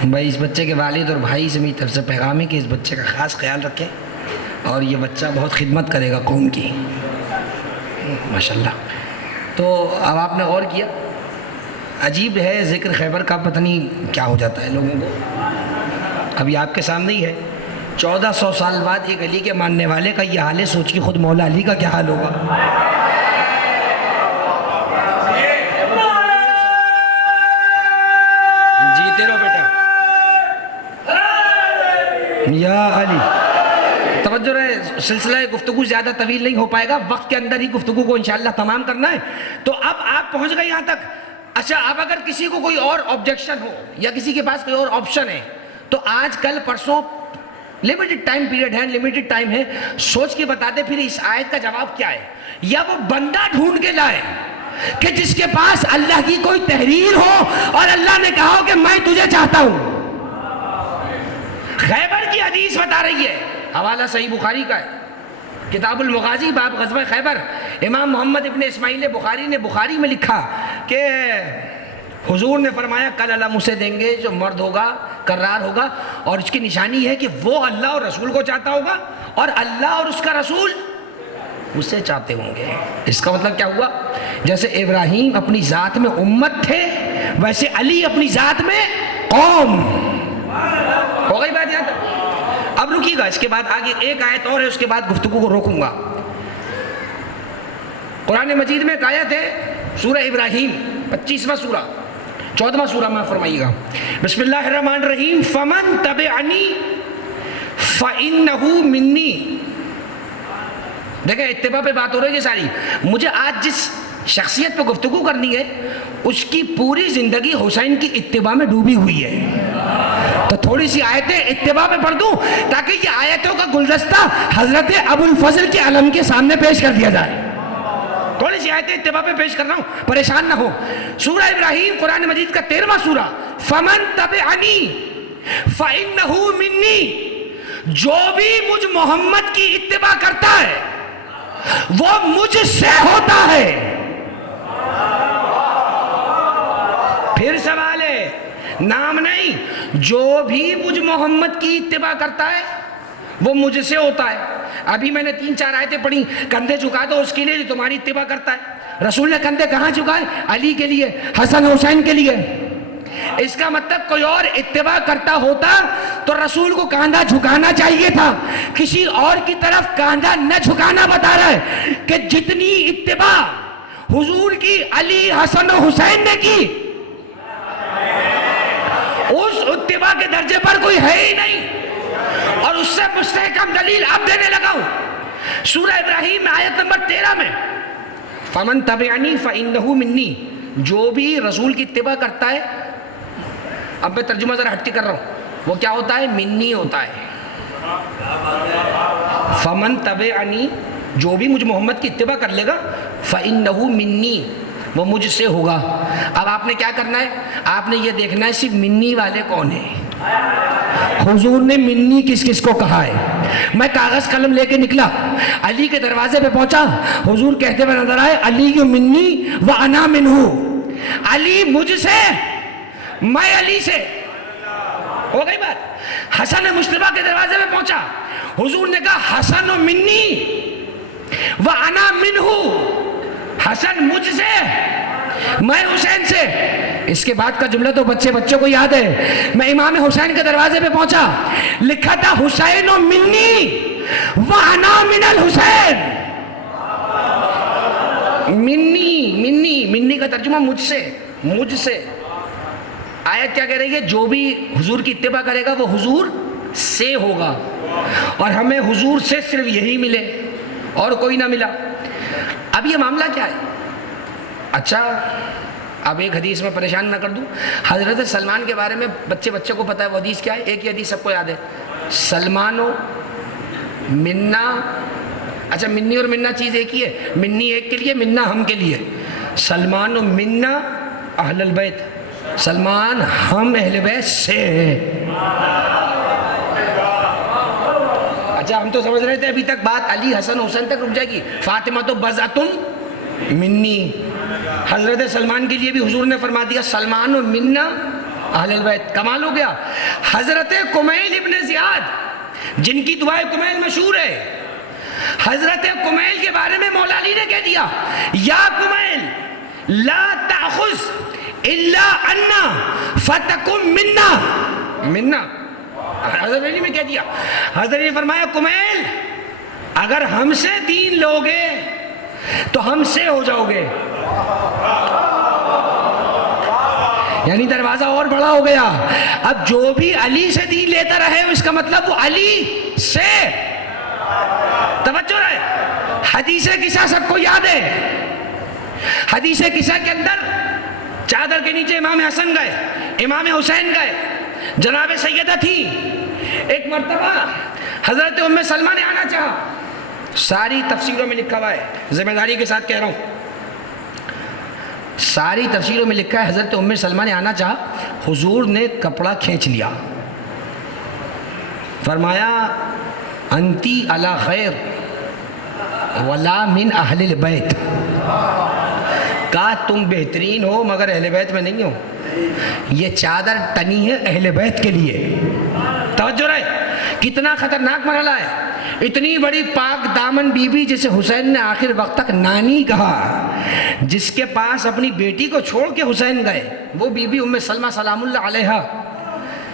بھائی اس بچے کے والد اور بھائی سے میری طرف سے پیغام ہے کہ اس بچے کا خاص خیال رکھیں، اور یہ بچہ بہت خدمت کرے گا قوم کی، ماشاءاللہ۔ تو اب آپ نے غور کیا، عجیب ہے ذکر خیبر کا، پتہ نہیں کیا ہو جاتا ہے لوگوں کو۔ ابھی آپ کے سامنے ہی ہے، 1400 سال بعد ایک علی کے ماننے والے کا یہ حال ہے، سوچ کے خود مولا علی کا کیا حال ہوگا۔ جیتے رہو بیٹا، یا علی، توجہ رہے، سلسلہ گفتگو زیادہ طویل نہیں ہو پائے گا، وقت کے اندر ہی گفتگو کو انشاءاللہ تمام کرنا ہے۔ تو اب آپ پہنچ گئے یہاں تک۔ اچھا، اب اگر کسی کو کوئی اور آبجیکشن ہو یا کسی کے پاس کوئی اور آپشن ہے تو آج کل پرسوں لمیٹڈ ٹائم پیریڈ ہے، لمیٹڈ ٹائم ہے، سوچ کے بتا دے پھر اس آیت کا جواب کیا ہے، یا وہ بندہ ڈھونڈ کے لائے کہ جس کے پاس اللہ کی کوئی تحریر ہو اور اللہ نے کہا ہو کہ میں تجھے چاہتا ہوں۔ خیبر کی حدیث بتا رہی ہے، حوالہ صحیح بخاری کا ہے، کتاب المغازی باب غزوہ خیبر، امام محمد ابن اسماعیل بخاری نے بخاری میں لکھا کہ حضور نے فرمایا کل اللہ مجھ سے دیں گے جو مرد ہوگا کرار ہوگا، اور اس کی نشانی ہے کہ وہ اللہ اور رسول کو چاہتا ہوگا اور اللہ اور اس کا رسول مجھ سے چاہتے ہوں گے۔ اس کا مطلب کیا ہوا؟ جیسے ابراہیم اپنی ذات میں امت تھے، ویسے علی اپنی ذات میں قوم۔ ہو گئی بات یہاں تک؟ اب رکیے گا، اس کے بعد آگے ایک آیت اور ہے، اس کے بعد گفتگو کو روکوں گا۔ قرآن مجید میں ایک آیت ہے سورہ ابراہیم 25واں سورہ 14واں سورہ میں فرمائیے گا، بسم اللہ الرحمن الرحیم، فمن تبعنی فإنہ منی۔ دیکھیں اتباع پہ بات ہو رہی ہے ساری۔ مجھے آج جس شخصیت پہ گفتگو کرنی ہے اس کی پوری زندگی حسین کی اتباع میں ڈوبی ہوئی ہے، تو تھوڑی سی آیتیں اتباع پہ پڑھ دوں تاکہ یہ آیتوں کا گلدستہ حضرت ابو الفضل کے علم کے سامنے پیش کر دیا جائے۔ تھوڑی سی آیتیں اتباع پہ پیش کر رہا ہوں، پریشان نہ ہو۔ سورہ ابراہیم قرآن مجید کا 13واں سورہ، فمن تبعنی فإنہ منی، جو بھی مجھ محمد کی اتباع کرتا ہے وہ مجھ سے ہوتا ہے۔ پھر سوال ہے، نام نہیں، جو بھی مجھ محمد کی اتباع کرتا ہے وہ مجھ سے ہوتا ہے۔ ابھی میں نے 3-4 آیتیں پڑھی، کندھے جھکا دو اس کے لیے جو تمہاری اتباع کرتا ہے۔ رسول نے کندھے کہاں جھکائے؟ علی کے لیے، حسن حسین کے لیے۔ اس کا مطلب کوئی اور اتباع کرتا ہوتا تو رسول کو کاندھا جھکانا چاہیے تھا، کسی اور کی طرف کاندھا نہ جھکانا۔ بتا رہا ہے کہ جتنی اتباع حضور کی علی حسن و حسین نے کی اس اتباع کے درجے پر کوئی ہے ہی نہیں، اور اس سے مستحکم دلیل اب دینے لگا ہوں۔ سورہ ابراہیم میں آیت نمبر 13 میں، فمن تبعنی فإنہ منی، جو بھی رسول کی اتباع کرتا ہے، اب میں ترجمہ ذرا ہٹ کے کر رہا ہوں، وہ کیا ہوتا ہے؟ منی ہوتا ہے۔ فمن تبعنی، جو بھی مجھ محمد کی اتباع کر لے گا، فإنہ منی، وہ مجھ سے ہوگا۔ اب آپ نے کیا کرنا ہے؟ آپ نے یہ دیکھنا ہے صرف منی والے کون ہیں، حضور نے منی کس کس کو کہا ہے۔ میں کاغذ قلم لے کے نکلا، علی کے دروازے پہ پہنچا، حضور کہتے ہوئے نظر آئے، علی منی وانا منہ، علی مجھ سے میں علی سے۔ ہو گئی بات؟ حسن مجتبیٰ کے دروازے پہ پہنچا، حضور نے کہا حسن منی وانا منہ، حسن مجھ سے میں حسین سے۔ اس کے بعد کا جملہ تو بچوں کو یاد ہے، میں امام حسین کے دروازے پہ پہنچا، لکھا تھا حسین منی وانا من الحسین۔ منی کا ترجمہ مجھ سے۔ آیت کیا کہہ رہی ہے؟ جو بھی حضور کی اتباع کرے گا وہ حضور سے ہوگا، اور ہمیں حضور سے صرف یہی ملے اور کوئی نہ ملا۔ اب یہ معاملہ کیا ہے؟ اچھا، اب ایک حدیث میں پریشان نہ کر دوں، حضرت سلمان کے بارے میں بچے کو پتا ہے وہ حدیث کیا ہے؟ ایک ہی حدیث سب کو یاد ہے، سلمان و منا۔ اچھا، منی اور منا چیز ایک ہی ہے، منی ایک کے لیے، منا ہم کے لیے۔ سلمان و منا اہل البیت، سلمان ہم اہل بیت سے ہیں۔ اچھا، ہم تو سمجھ رہے تھے ابھی تک بات علی حسن حسین تک رک جائے گی، فاطمہ تو بضعۃ منی۔ حضرت سلمان کے لیے بھی حضور نے فرما دیا سلمان و منا اہل البیت۔ کمال ہو گیا۔ حضرت کمیل ابن زیاد جن کی دعائے کمیل مشہور ہے، حضرت کمیل کے بارے میں مولا علی نے کہہ دیا، یا کمیل لا تأخذ الا انا فتکم منا۔ حضرت علی نے کہہ دیا، حضرت علی نے فرمایا کمیل اگر ہم سے دین لوگے تو ہم سے ہو جاؤ گے۔ یعنی دروازہ اور بڑا ہو گیا، اب جو بھی علی سے دین لیتا رہے اس کا مطلب وہ علی سے۔ توجہ رہے، حدیث قصہ سب کو یاد ہے۔ حدیث قصہ کے اندر چادر کے نیچے امام حسن گئے، امام حسین گئے، جناب سیدہ تھی۔ ایک مرتبہ حضرت ام سلمہ نے آنا چاہا، ساری تفسیروں میں لکھا ہوا ہے، ذمہ داری کے ساتھ کہہ رہا ہوں، ساری تفسیروں میں لکھا ہے حضرت ام سلمہ نے آنا چاہا، حضور نے کپڑا کھینچ لیا، فرمایا انتی علی خیر ولا من اہل البیت، کہا تم بہترین ہو مگر اہل بیت میں نہیں ہو، یہ چادر تنی ہے اہل بیت کے لیے۔ توجہ رہے، کتنا خطرناک مرحلہ ہے۔ اتنی بڑی پاک دامن بی بی جسے حسین نے آخر وقت تک نانی کہا، جس کے پاس اپنی بیٹی کو چھوڑ کے حسین گئے، وہ بی بی ام سلمہ سلام اللہ علیہا،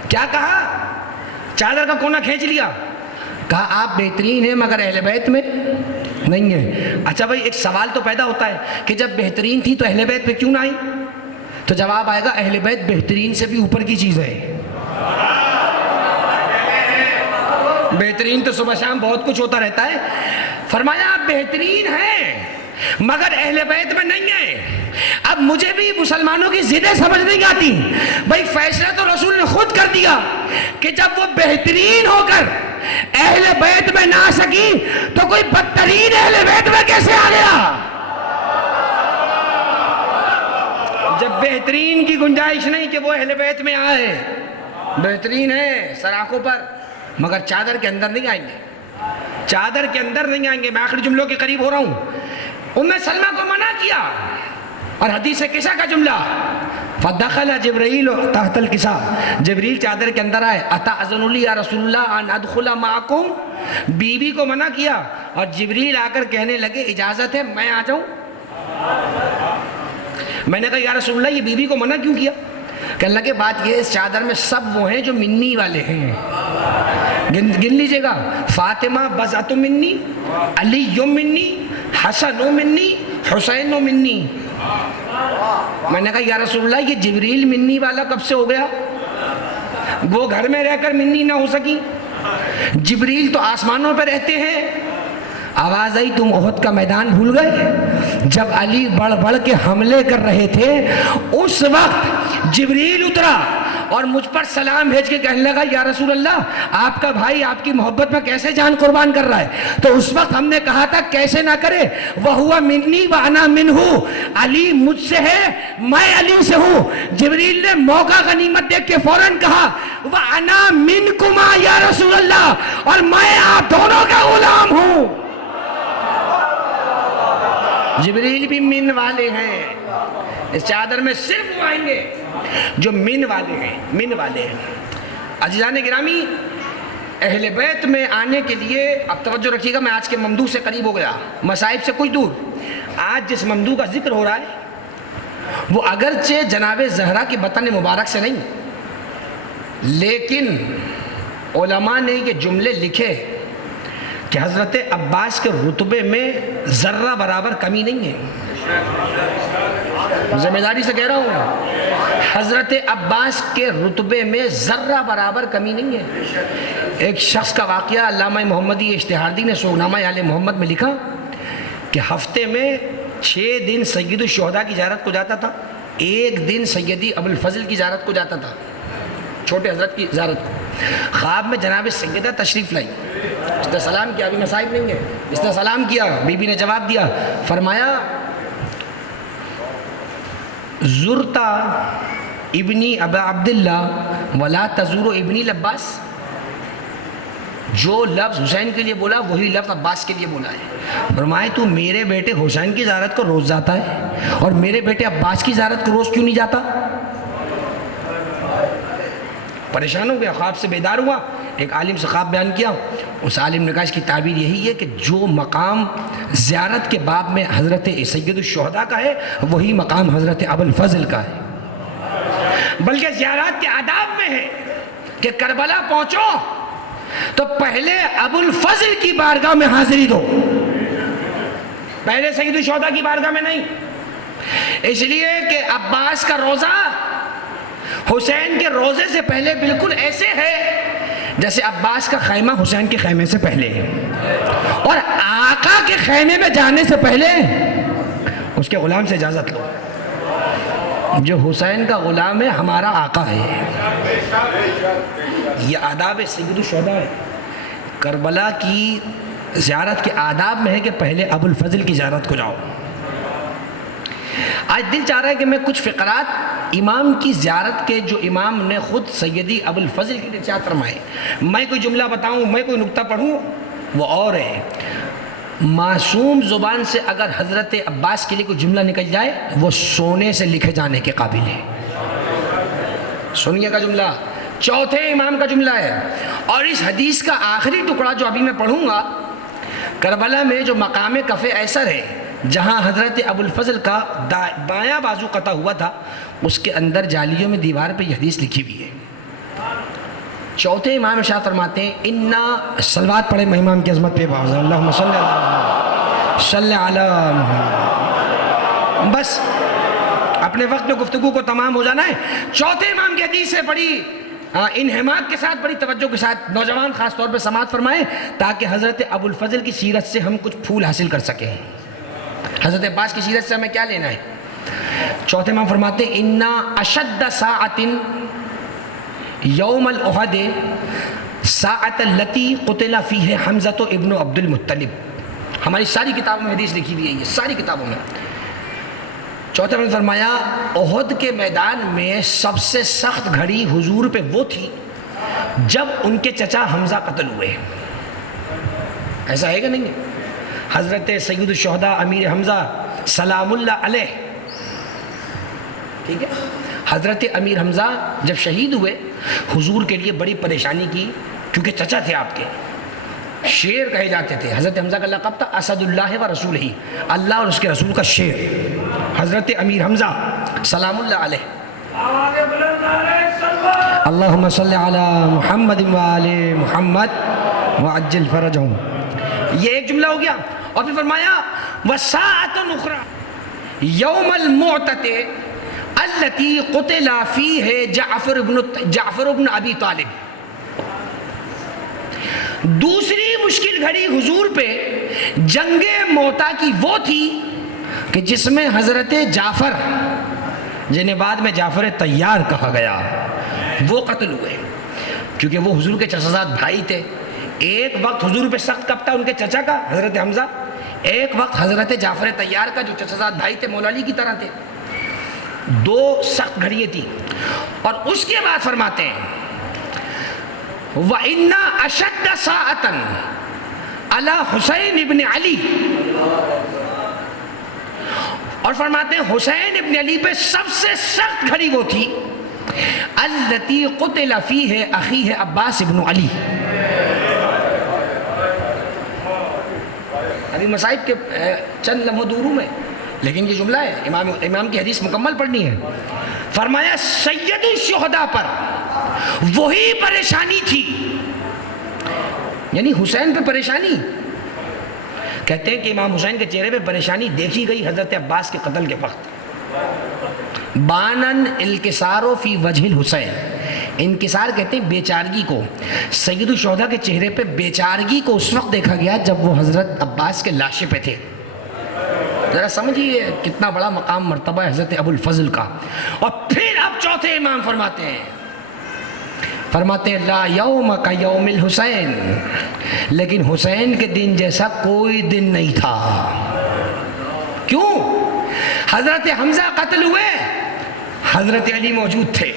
کیا کہا؟ چادر کا کونا کھینچ لیا، کہا آپ بہترین ہیں مگر اہل بیت میں نہیں ہے۔ اچھا بھائی، ایک سوال تو پیدا ہوتا ہے کہ جب بہترین تھی تو اہل بیت پہ کیوں نہ آئی؟ تو جواب آئے گا اہل بیت بہترین سے بھی اوپر کی چیز ہے۔ بہترین تو صبح شام بہت کچھ ہوتا رہتا ہے، فرمایا آپ بہترین ہیں مگر اہل بیت میں نہیں ہیں۔ اب مجھے بھی مسلمانوں کی ضدیں سمجھ نہیں آتی، بھائی فیصلہ تو رسول نے خود کر دیا کہ جب وہ بہترین ہو کر اہل بیت میں نہ آ سکی تو کوئی بدترین اہل بیت میں کیسے آ گیا؟ جب بہترین کی گنجائش نہیں کہ وہ اہل بیت میں آئے، بہترین ہے سراخوں پر مگر چادر کے اندر نہیں آئیں گے، چادر کے اندر نہیں آئیں گے۔ میں آخری جملوں کے قریب ہو رہا ہوں۔ ام سلمہ کو منع کیا، اور حدیث قصہ کا جملہ فدخل جبرائیل تحت القصہ، جبریل چادر کے اندر آئے، اتأذن لی یا رسول اللہ ان ادخل معکم، بی بی کو منع کیا، اور جبریل آ کر کہنے لگے اجازت ہے میں آ جاؤں؟ میں نے کہا یا رسول اللہ یہ بی بی کو منع کیوں کیا؟ کہنے لگے بات یہ اس چادر میں سب وہ ہیں جو منی والے ہیں، گن لیجئے گا، فاطمہ بضعۃ منی، علی منی، حسن منی، حسین منی۔ میں نے کہا یا رسول اللہ یہ جبریل منی والا کب سے ہو گیا؟ وہ گھر میں رہ کر منی نہ ہو سکی؟ جبریل تو آسمانوں پہ رہتے ہیں۔ آواز آئی تم احد کا میدان بھول گئے؟ جب علی بڑھ بڑھ کے حملے کر رہے تھے اس وقت جبریل اترا اور مجھ پر سلام بھیج کے کہنے لگا یا رسول اللہ آپ کا بھائی آپ کی محبت میں کیسے جان قربان کر رہا ہے؟ تو اس وقت ہم نے کہا تھا کیسے نہ کرے، وَهُوَ مِنِّي وَأَنَا مِنْهُ، علی مجھ سے ہے میں علی سے ہوں۔ جبریل نے موقع غنیمت دیکھ کے فوراً کہا وَأَنَا مِنْكُمَا یا رسول اللہ، اور میں آپ دونوں کا غلام ہوں۔ جبریل بھی من والے ہیں، اس چادر میں صرف وہ آئیں گے جو من والے ہیں، من والے ہیں۔ عزیزان گرامی، اہل بیت میں آنے کے لیے اب توجہ رکھیے گا، میں آج کے ممدوح سے قریب ہو گیا، مصائب سے کچھ دور۔ آج جس ممدوح کا ذکر ہو رہا ہے وہ اگرچہ جناب زہرا کی بطن مبارک سے نہیں، لیکن علماء نے یہ جملے لکھے کہ حضرت عباس کے رتبے میں ذرہ برابر کمی نہیں ہے۔ ذمہ داری سے کہہ رہا ہوں، حضرت عباس کے رتبے میں ذرہ برابر کمی نہیں ہے۔ ایک شخص کا واقعہ علامہ محمدی اشتہاردی نے سوگنامہ آل محمد میں لکھا کہ ہفتے میں 6 دن سید الشہداء کی زیارت کو جاتا تھا، 1 دن سیدی ابو الفضل کی زیارت کو جاتا تھا، چھوٹے حضرت کی زیارت کو۔ خواب میں جناب سیدہ تشریف لائی، اس نے سلام کیا، ابھی مصائب نہیں ہے، اس نے سلام کیا، بی بی نے جواب دیا، فرمایا زرتا ابنی ابا عبداللہ ولا تزور ابنی العباس، جو لفظ حسین کے لیے بولا وہی لفظ عباس کے لیے بولا ہے۔ فرمائے تو میرے بیٹے حسین کی زیارت کو روز جاتا ہے اور میرے بیٹے عباس کی زیارت کو روز کیوں نہیں جاتا؟ پریشان ہو گیا، خواب سے بیدار ہوا، ایک عالم سے خواب بیان کیا، اس عالم نے کہا اس کی تعبیر یہی ہے کہ جو مقام زیارت کے باب میں حضرت سید الشہداء کا ہے وہی مقام حضرت ابو الفضل کا ہے، بلکہ زیارت کے آداب میں ہے کہ کربلا پہنچو تو پہلے ابو الفضل کی بارگاہ میں حاضری دو، پہلے سید الشہداء کی بارگاہ میں نہیں، اس لیے کہ عباس کا روزہ حسین کے روزے سے پہلے بالکل ایسے ہے جیسے عباس کا خیمہ حسین کے خیمے سے پہلے اور آقا کے خیمے میں جانے سے پہلے اس کے غلام سے اجازت لو. جو حسین کا غلام ہے ہمارا آقا ہے. یہ آداب سید الشہداء ہے. کربلا کی زیارت کے آداب میں ہے کہ پہلے ابو الفضل کی زیارت کو جاؤ. آج دل چاہ رہا ہے کہ میں کچھ فقرات امام کی زیارت کے جو امام نے خود سیدی ابو الفضل کے لیے ارشاد فرمائے، میں کوئی جملہ بتاؤں، میں کوئی نکتہ پڑھوں وہ اور ہے. معصوم زبان سے اگر حضرت عباس کے لیے کوئی جملہ نکل جائے وہ سونے سے لکھے جانے کے قابل ہے. سنیے کا جملہ چوتھے امام کا جملہ ہے. اور اس حدیث کا آخری ٹکڑا جو ابھی میں پڑھوں گا، کربلا میں جو مقام کف ایسر ہے جہاں حضرت ابو الفضل کا بایاں بازو قطع ہوا تھا، اس کے اندر جالیوں میں دیوار پہ یہ حدیث لکھی ہوئی ہے. چوتھے امام ارشاد فرماتے ہیں انا صلوات پڑھیں میں امام کی عظمت پہ باوزا اللہم صلی علی محمد. بس اپنے وقت میں گفتگو کو تمام ہو جانا ہے. چوتھے امام کی حدیث سے بڑی انہماک کے ساتھ، بڑی توجہ کے ساتھ نوجوان خاص طور پہ سماعت فرمائیں تاکہ حضرت ابو الفضل کی سیرت سے ہم کچھ پھول حاصل کر سکیں. حضرت عباس کی سیرت سے ہمیں کیا لینا ہے؟ چوتھے امام فرماتے ہیں انا اشد ساعت یوم الاحد ساعت التی قتل فیہ حمزۃ ابن عبد المطلب. ہماری ساری کتابوں میں حدیث لکھی ہوئی ہے، یہ ساری کتابوں میں. چوتھے امام نے فرمایا احد کے میدان میں سب سے سخت گھڑی حضور پہ وہ تھی جب ان کے چچا حمزہ قتل ہوئے. ایسا ہے کہ نہیں ہے؟ حضرت سید الشہداء امیر حمزہ سلام اللہ علیہ، ٹھیک ہے، حضرت امیر حمزہ جب شہید ہوئے حضور کے لیے بڑی پریشانی کی، کیونکہ چچا تھے آپ کے، شیر کہے جاتے تھے. حضرت حمزہ کا لقب تھا اسد اللہ و رسول ہی، اللہ اور اس کے رسول کا شیر. حضرت امیر حمزہ سلام اللہ علیہ. اللہم صلی علی محمد و آل محمد وعجل فرجہم. یہ ایک جملہ ہو گیا. اور پھر فرمایا وَسَاعَةٌ أُخْرَى یوم المعتت التی قتل فیہ جعفر ابن ابی طالب. دوسری مشکل گھڑی حضور پہ جنگ موتا کی وہ تھی کہ جس میں حضرت جعفر، جنہیں بعد میں جعفر طیار کہا گیا، وہ قتل ہوئے. کیونکہ وہ حضور کے چچازاد بھائی تھے. ایک وقت حضور پہ سخت کب تھا ان کے چچا کا حضرت حمزہ، ایک وقت حضرت جعفر طیار کا جو چچازاد بھائی تھے مولا علی کی طرح تھے. دو سخت گھڑیاں تھیں. اور اس کے بعد فرماتے ہیں وَإِنَّا أَشَدَّ سَاعَةً عَلَى حسین ابن علی. اور فرماتے ہیں حسین ابن علی پہ سب سے سخت گھڑی وہ تھی التی قتل فیہ اخیہ عباس ابن علی. ابھی مصائب کے چند لمحوں دور ہوں میں، لیکن یہ جملہ ہے، امام کی حدیث مکمل پڑھنی ہے. فرمایا سید الشہداء پر وہی پریشانی تھی، یعنی حسین پہ پریشانی. کہتے ہیں کہ امام حسین کے چہرے پہ پریشانی دیکھی گئی حضرت عباس کے قتل کے وقت. بانن الکسار فی وجہ الحسین، انکسار کہتے ہیں بیچارگی کو. سید الشہداء کے چہرے پہ بیچارگی کو اس وقت دیکھا گیا جب وہ حضرت عباس کے لاشے پہ تھے. ذرا سمجھیے کتنا بڑا مقام مرتبہ ہے حضرت ابو الفضل کا. اور پھر اب چوتھے امام فرماتے ہیں لا یوم کا یوم الحسین، لیکن حسین کے دن جیسا کوئی دن نہیں تھا. کیوں؟ حضرت حمزہ قتل ہوئے، حضرت علی موجود تھے.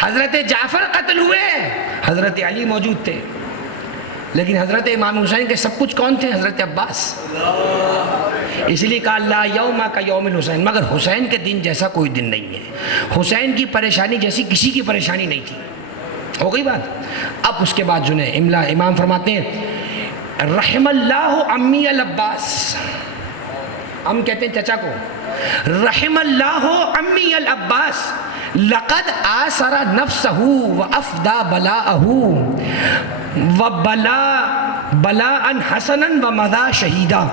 حضرت جعفر قتل ہوئے، حضرت علی موجود تھے. لیکن حضرت امام حسین کے سب کچھ کون تھے؟ حضرت عباس. اس لیے کہا لا یوم کا یوم الحسین، مگر حسین کے دن جیسا کوئی دن نہیں ہے. حسین کی پریشانی جیسی کسی کی پریشانی نہیں تھی. ہو گئی بات. اب اس کے بعد جو ہے امام فرماتے ہیں رحم اللہ امی العباس. ہم کہتے ہیں چچا کو، رحم اللہ امی العباس لقد آثر نفسہ وافدى بلاءہ وبلاء حسنا ومضى شہیدا.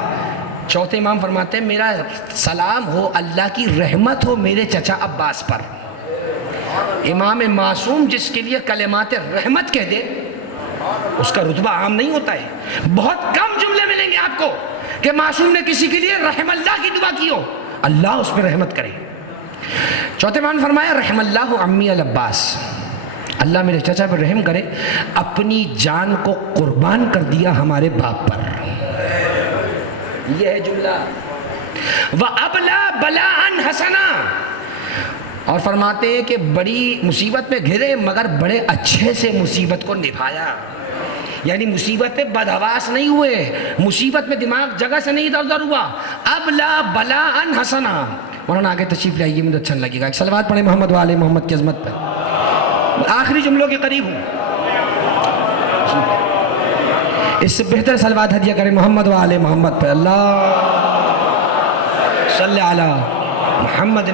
چوتھے امام فرماتے ہیں میرا سلام ہو، اللہ کی رحمت ہو میرے چچا عباس پر. امام معصوم جس کے لیے کلمات رحمت کہہ دے اس کا رتبہ عام نہیں ہوتا ہے. بہت کم جملے ملیں گے آپ کو کہ معصوم نے کسی کے لیے رحم اللہ کی دعا کی ہو، اللہ اس پہ رحمت کرے. چوتھے مان فرمایا رحم اللہ عمی العباس، اللہ میرے چچا پر رحم کرے، اپنی جان کو قربان کر دیا ہمارے باپ پر. یہ ہے جملہ. وَأَبْلَى بَلَاءً حَسَنًا، اور فرماتے ہیں کہ بڑی مصیبت میں گھرے مگر بڑے اچھے سے مصیبت کو نبھایا. یعنی مصیبت پہ بدحواس نہیں ہوئے، مصیبت میں دماغ جگہ سے نہیں ادھر ادھر ہوا. ابلا بلاء حسنا. مولانا آگے تشریف لائیے، مجھے اچھا لگے گا. ایک صلوات پڑھیں محمد والے محمد کی عظمت پر. آخری جملوں کے قریب ہوں، اس سے بہتر صلوات ہدیہ کریں محمد والے محمد پہ. اللہ صلی علی محمد.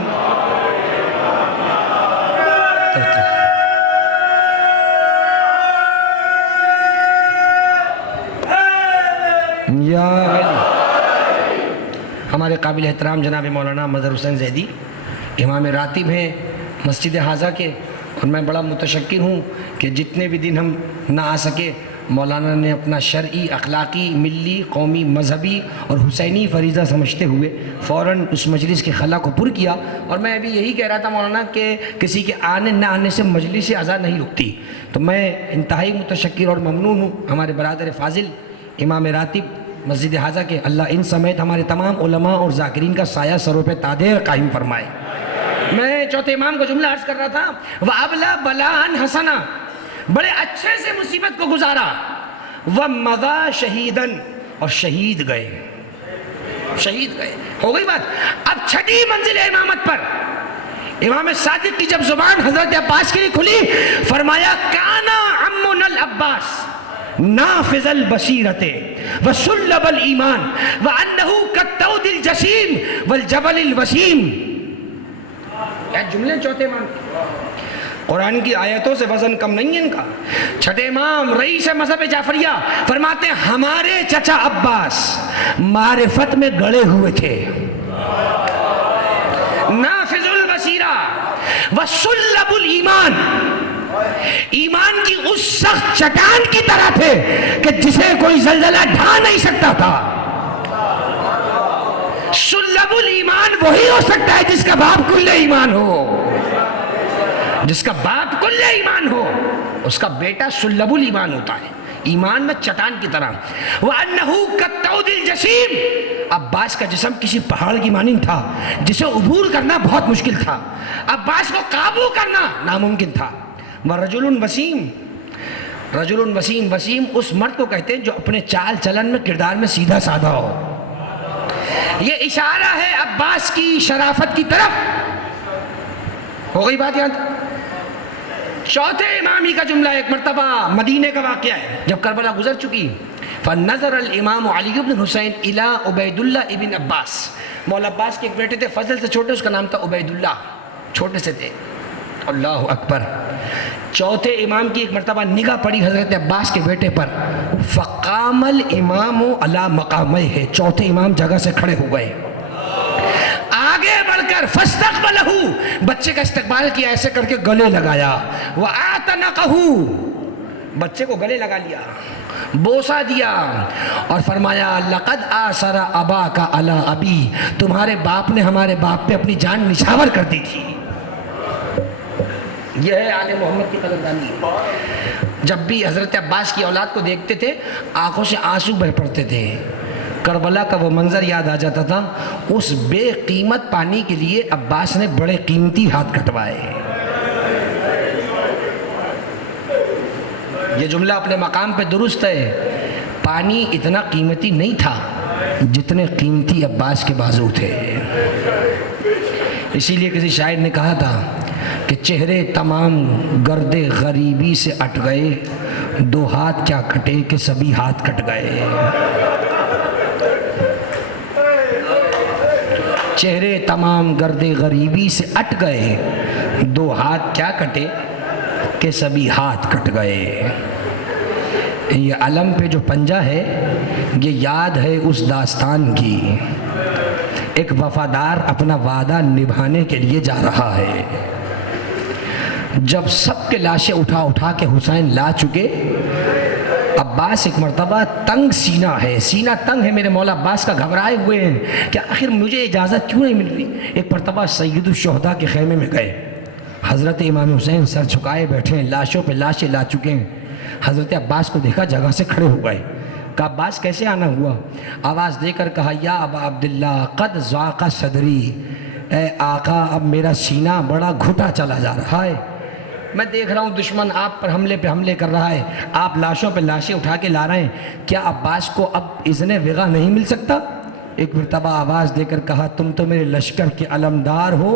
یا ہمارے قابل احترام جناب مولانا مظہر حسین زیدی امام راتب ہیں مسجد حاضہ کے، اور میں بڑا متشکر ہوں کہ جتنے بھی دن ہم نہ آ سکے مولانا نے اپنا شرعی، اخلاقی، ملی، قومی، مذہبی اور حسینی فریضہ سمجھتے ہوئے فوراً اس مجلس کی خلا کو پر کیا. اور میں ابھی یہی کہہ رہا تھا مولانا کہ کسی کے آنے نہ آنے سے مجلس اعضاء نہیں رکتی، تو میں انتہائی متشکر اور ممنون ہوں ہمارے برادر فاضل امام راتب مسجد حاضہ کے. اللہ ان سمیت ہمارے تمام علماء اور ذاکرین کا سایہ سروں پہ تادیر قائم فرمائے. میں چوتھے امام کو جملہ عرض کر رہا تھا وَأَبْلَى بَلَاءً حَسَنًا، بڑے اچھے سے مصیبت کو گزارا. وَمَضَى شَهِيدًا، اور شہید گئے. شہید گئے، ہو گئی بات. اب چھٹی منزل امامت پر امام صادق کی جب زبان حضرت عباس کے لیے کھلی، فرمایا کانا عمنا العباس نافذ البصیرت وسلب الایمان وانہ کالطود الجسیم والجبل الوسیم. یہ جملے چوتھے امام قرآن کی آیتوں سے وزن کم نہیں ہے ان کا. چھٹے امام رئیس مذہب جعفریہ فرماتے ہیں ہمارے چچا عباس معرفت میں گڑے ہوئے تھے، نافذ البصیرہ وسلب الایمان، ایمان کی اس سخت چٹان کی طرح تھے کہ جسے کوئی زلزلہ ڈھا نہیں سکتا تھا. سلب الایمان وہی ہو سکتا ہے جس کا باپ کل ایمان ہو، جس کا باپ کل ایمان ہو اس کا بیٹا سلب الایمان ہوتا ہے، ایمان میں چٹان کی طرح. وَأَنَّهُ كَالطَّوْدِ الْجَسِيمِ، عباس کا جسم کسی پہاڑ کی مانند تھا جسے عبور کرنا بہت مشکل تھا، عباس کو قابو کرنا ناممکن تھا. وَرَجُلٌ وَسِيمٌ، رجل وسیم، وسیم اس مرد کو کہتے ہیں جو اپنے چال چلن میں کردار میں سیدھا سادہ ہو. یہ اشارہ ہے عباس کی شرافت کی طرف. ہو گئی بات یاد. چوتھے امامی کا جملہ ایک مرتبہ مدینے کا واقعہ ہے جب کربلا گزر چکی. فنظر الامام علی بن حسین الی عبید اللہ ابن عباس، مولا عباس کے ایک بیٹے تھے فضل سے چھوٹے، اس کا نام تھا عبید اللہ، چھوٹے سے تھے. اللہ اکبر. چوتھے امام کی ایک مرتبہ نگاہ پڑی حضرت عباس کے بیٹے پر. فقام الامام علی مقامہ، چوتھے امام جگہ سے کھڑے ہو گئے، آگے بڑھ کر فاستقبلہ، بچے کا استقبال کیا، ایسے کر کے گلے لگایا. وآتنقہ، بچے کو گلے لگا لیا، بوسہ دیا، اور فرمایا لقد آثر اباک علی ابی، تمہارے باپ نے ہمارے باپ پہ اپنی جان نچھاور کر دی تھی. یہ ہے آل محمد کی قدردانی. جب بھی حضرت عباس کی اولاد کو دیکھتے تھے آنکھوں سے آنسو بہہ پڑتے تھے. کربلا کا وہ منظر یاد آ جاتا تھا. اس بے قیمت پانی کے لیے عباس نے بڑے قیمتی ہاتھ کٹوائے. یہ جملہ اپنے مقام پہ درست ہے. پانی اتنا قیمتی نہیں تھا جتنے قیمتی عباس کے بازو تھے. اسی لیے کسی شاعر نے کہا تھا کہ چہرے تمام گرد غریبی سے اٹ گئے، دو ہاتھ کیا کٹے کہ سبھی ہاتھ کٹ گئے. چہرے تمام گرد غریبی سے اٹ گئے، دو ہاتھ کیا کٹے کہ سبھی ہاتھ کٹ گئے. یہ علم پہ جو پنجہ ہے یہ یاد ہے اس داستان کی. ایک وفادار اپنا وعدہ نبھانے کے لیے جا رہا ہے. جب سب کے لاشیں اٹھا کے حسین لا چکے، عباس ایک مرتبہ تنگ سینہ ہے، سینہ تنگ ہے میرے مولا عباس کا، گھبرائے ہوئے ہیں کہ آخر مجھے اجازت کیوں نہیں مل رہی۔ ایک مرتبہ سید الشہداء کے خیمے میں گئے، حضرت امام حسین سر جھکائے بیٹھے ہیں، لاشوں پہ لاشیں لا چکے ہیں۔ حضرت عباس کو دیکھا، جگہ سے کھڑے ہو گئے، کہا عباس کیسے آنا ہوا؟ آواز دے کر کہا یا ابا عبداللہ قد ضاق صدری، اے آقا اب میرا سینہ بڑا گھٹا چلا جا رہا ہے، میں دیکھ رہا ہوں دشمن آپ پر حملے پہ حملے کر رہا ہے، آپ لاشوں پہ لاشیں اٹھا کے لا رہے ہیں، کیا عباس کو اب اذن وغا نہیں مل سکتا؟ ایک مرتبہ آواز دے کر کہا تم تو میرے لشکر کے علمدار ہو۔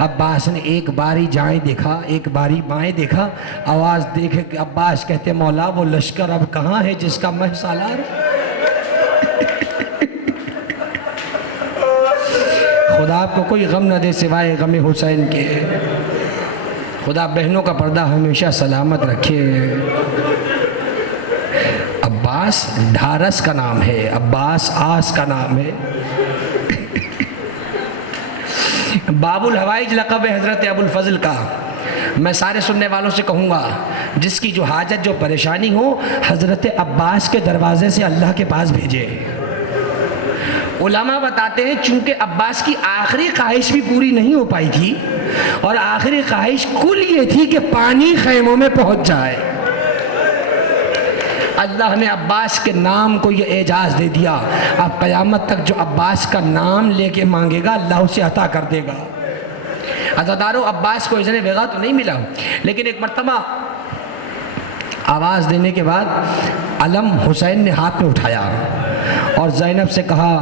عباس نے ایک باری جائیں دیکھا، ایک باری بائیں دیکھا، آواز دیکھے کہ عباس کہتے مولا وہ لشکر اب کہاں ہے جس کا میں سالار؟ خدا آپ کو کوئی غم نہ دے سوائے غم حسین کے، خدا بہنوں کا پردہ ہمیشہ سلامت رکھے۔ عباس ڈھارس کا نام ہے، عباس آس کا نام ہے۔ باب الحوائج لقب ہے حضرت ابو الفضل کا۔ میں سارے سننے والوں سے کہوں گا جس کی جو حاجت جو پریشانی ہو حضرت عباس کے دروازے سے اللہ کے پاس بھیجے۔ علماء بتاتے ہیں چونکہ عباس کی آخری خواہش بھی پوری نہیں ہو پائی تھی، اور آخری خواہش کل یہ تھی کہ پانی خیموں میں پہنچ جائے، اللہ نے عباس کے نام کو یہ اعجاز دے دیا، اب قیامت تک جو عباس کا نام لے کے مانگے گا اللہ اسے عطا کر دے گا۔ عزادارو عباس کو اذن وغا تو نہیں ملا، لیکن ایک مرتبہ آواز دینے کے بعد علم حسین نے ہاتھ میں اٹھایا اور زینب سے کہا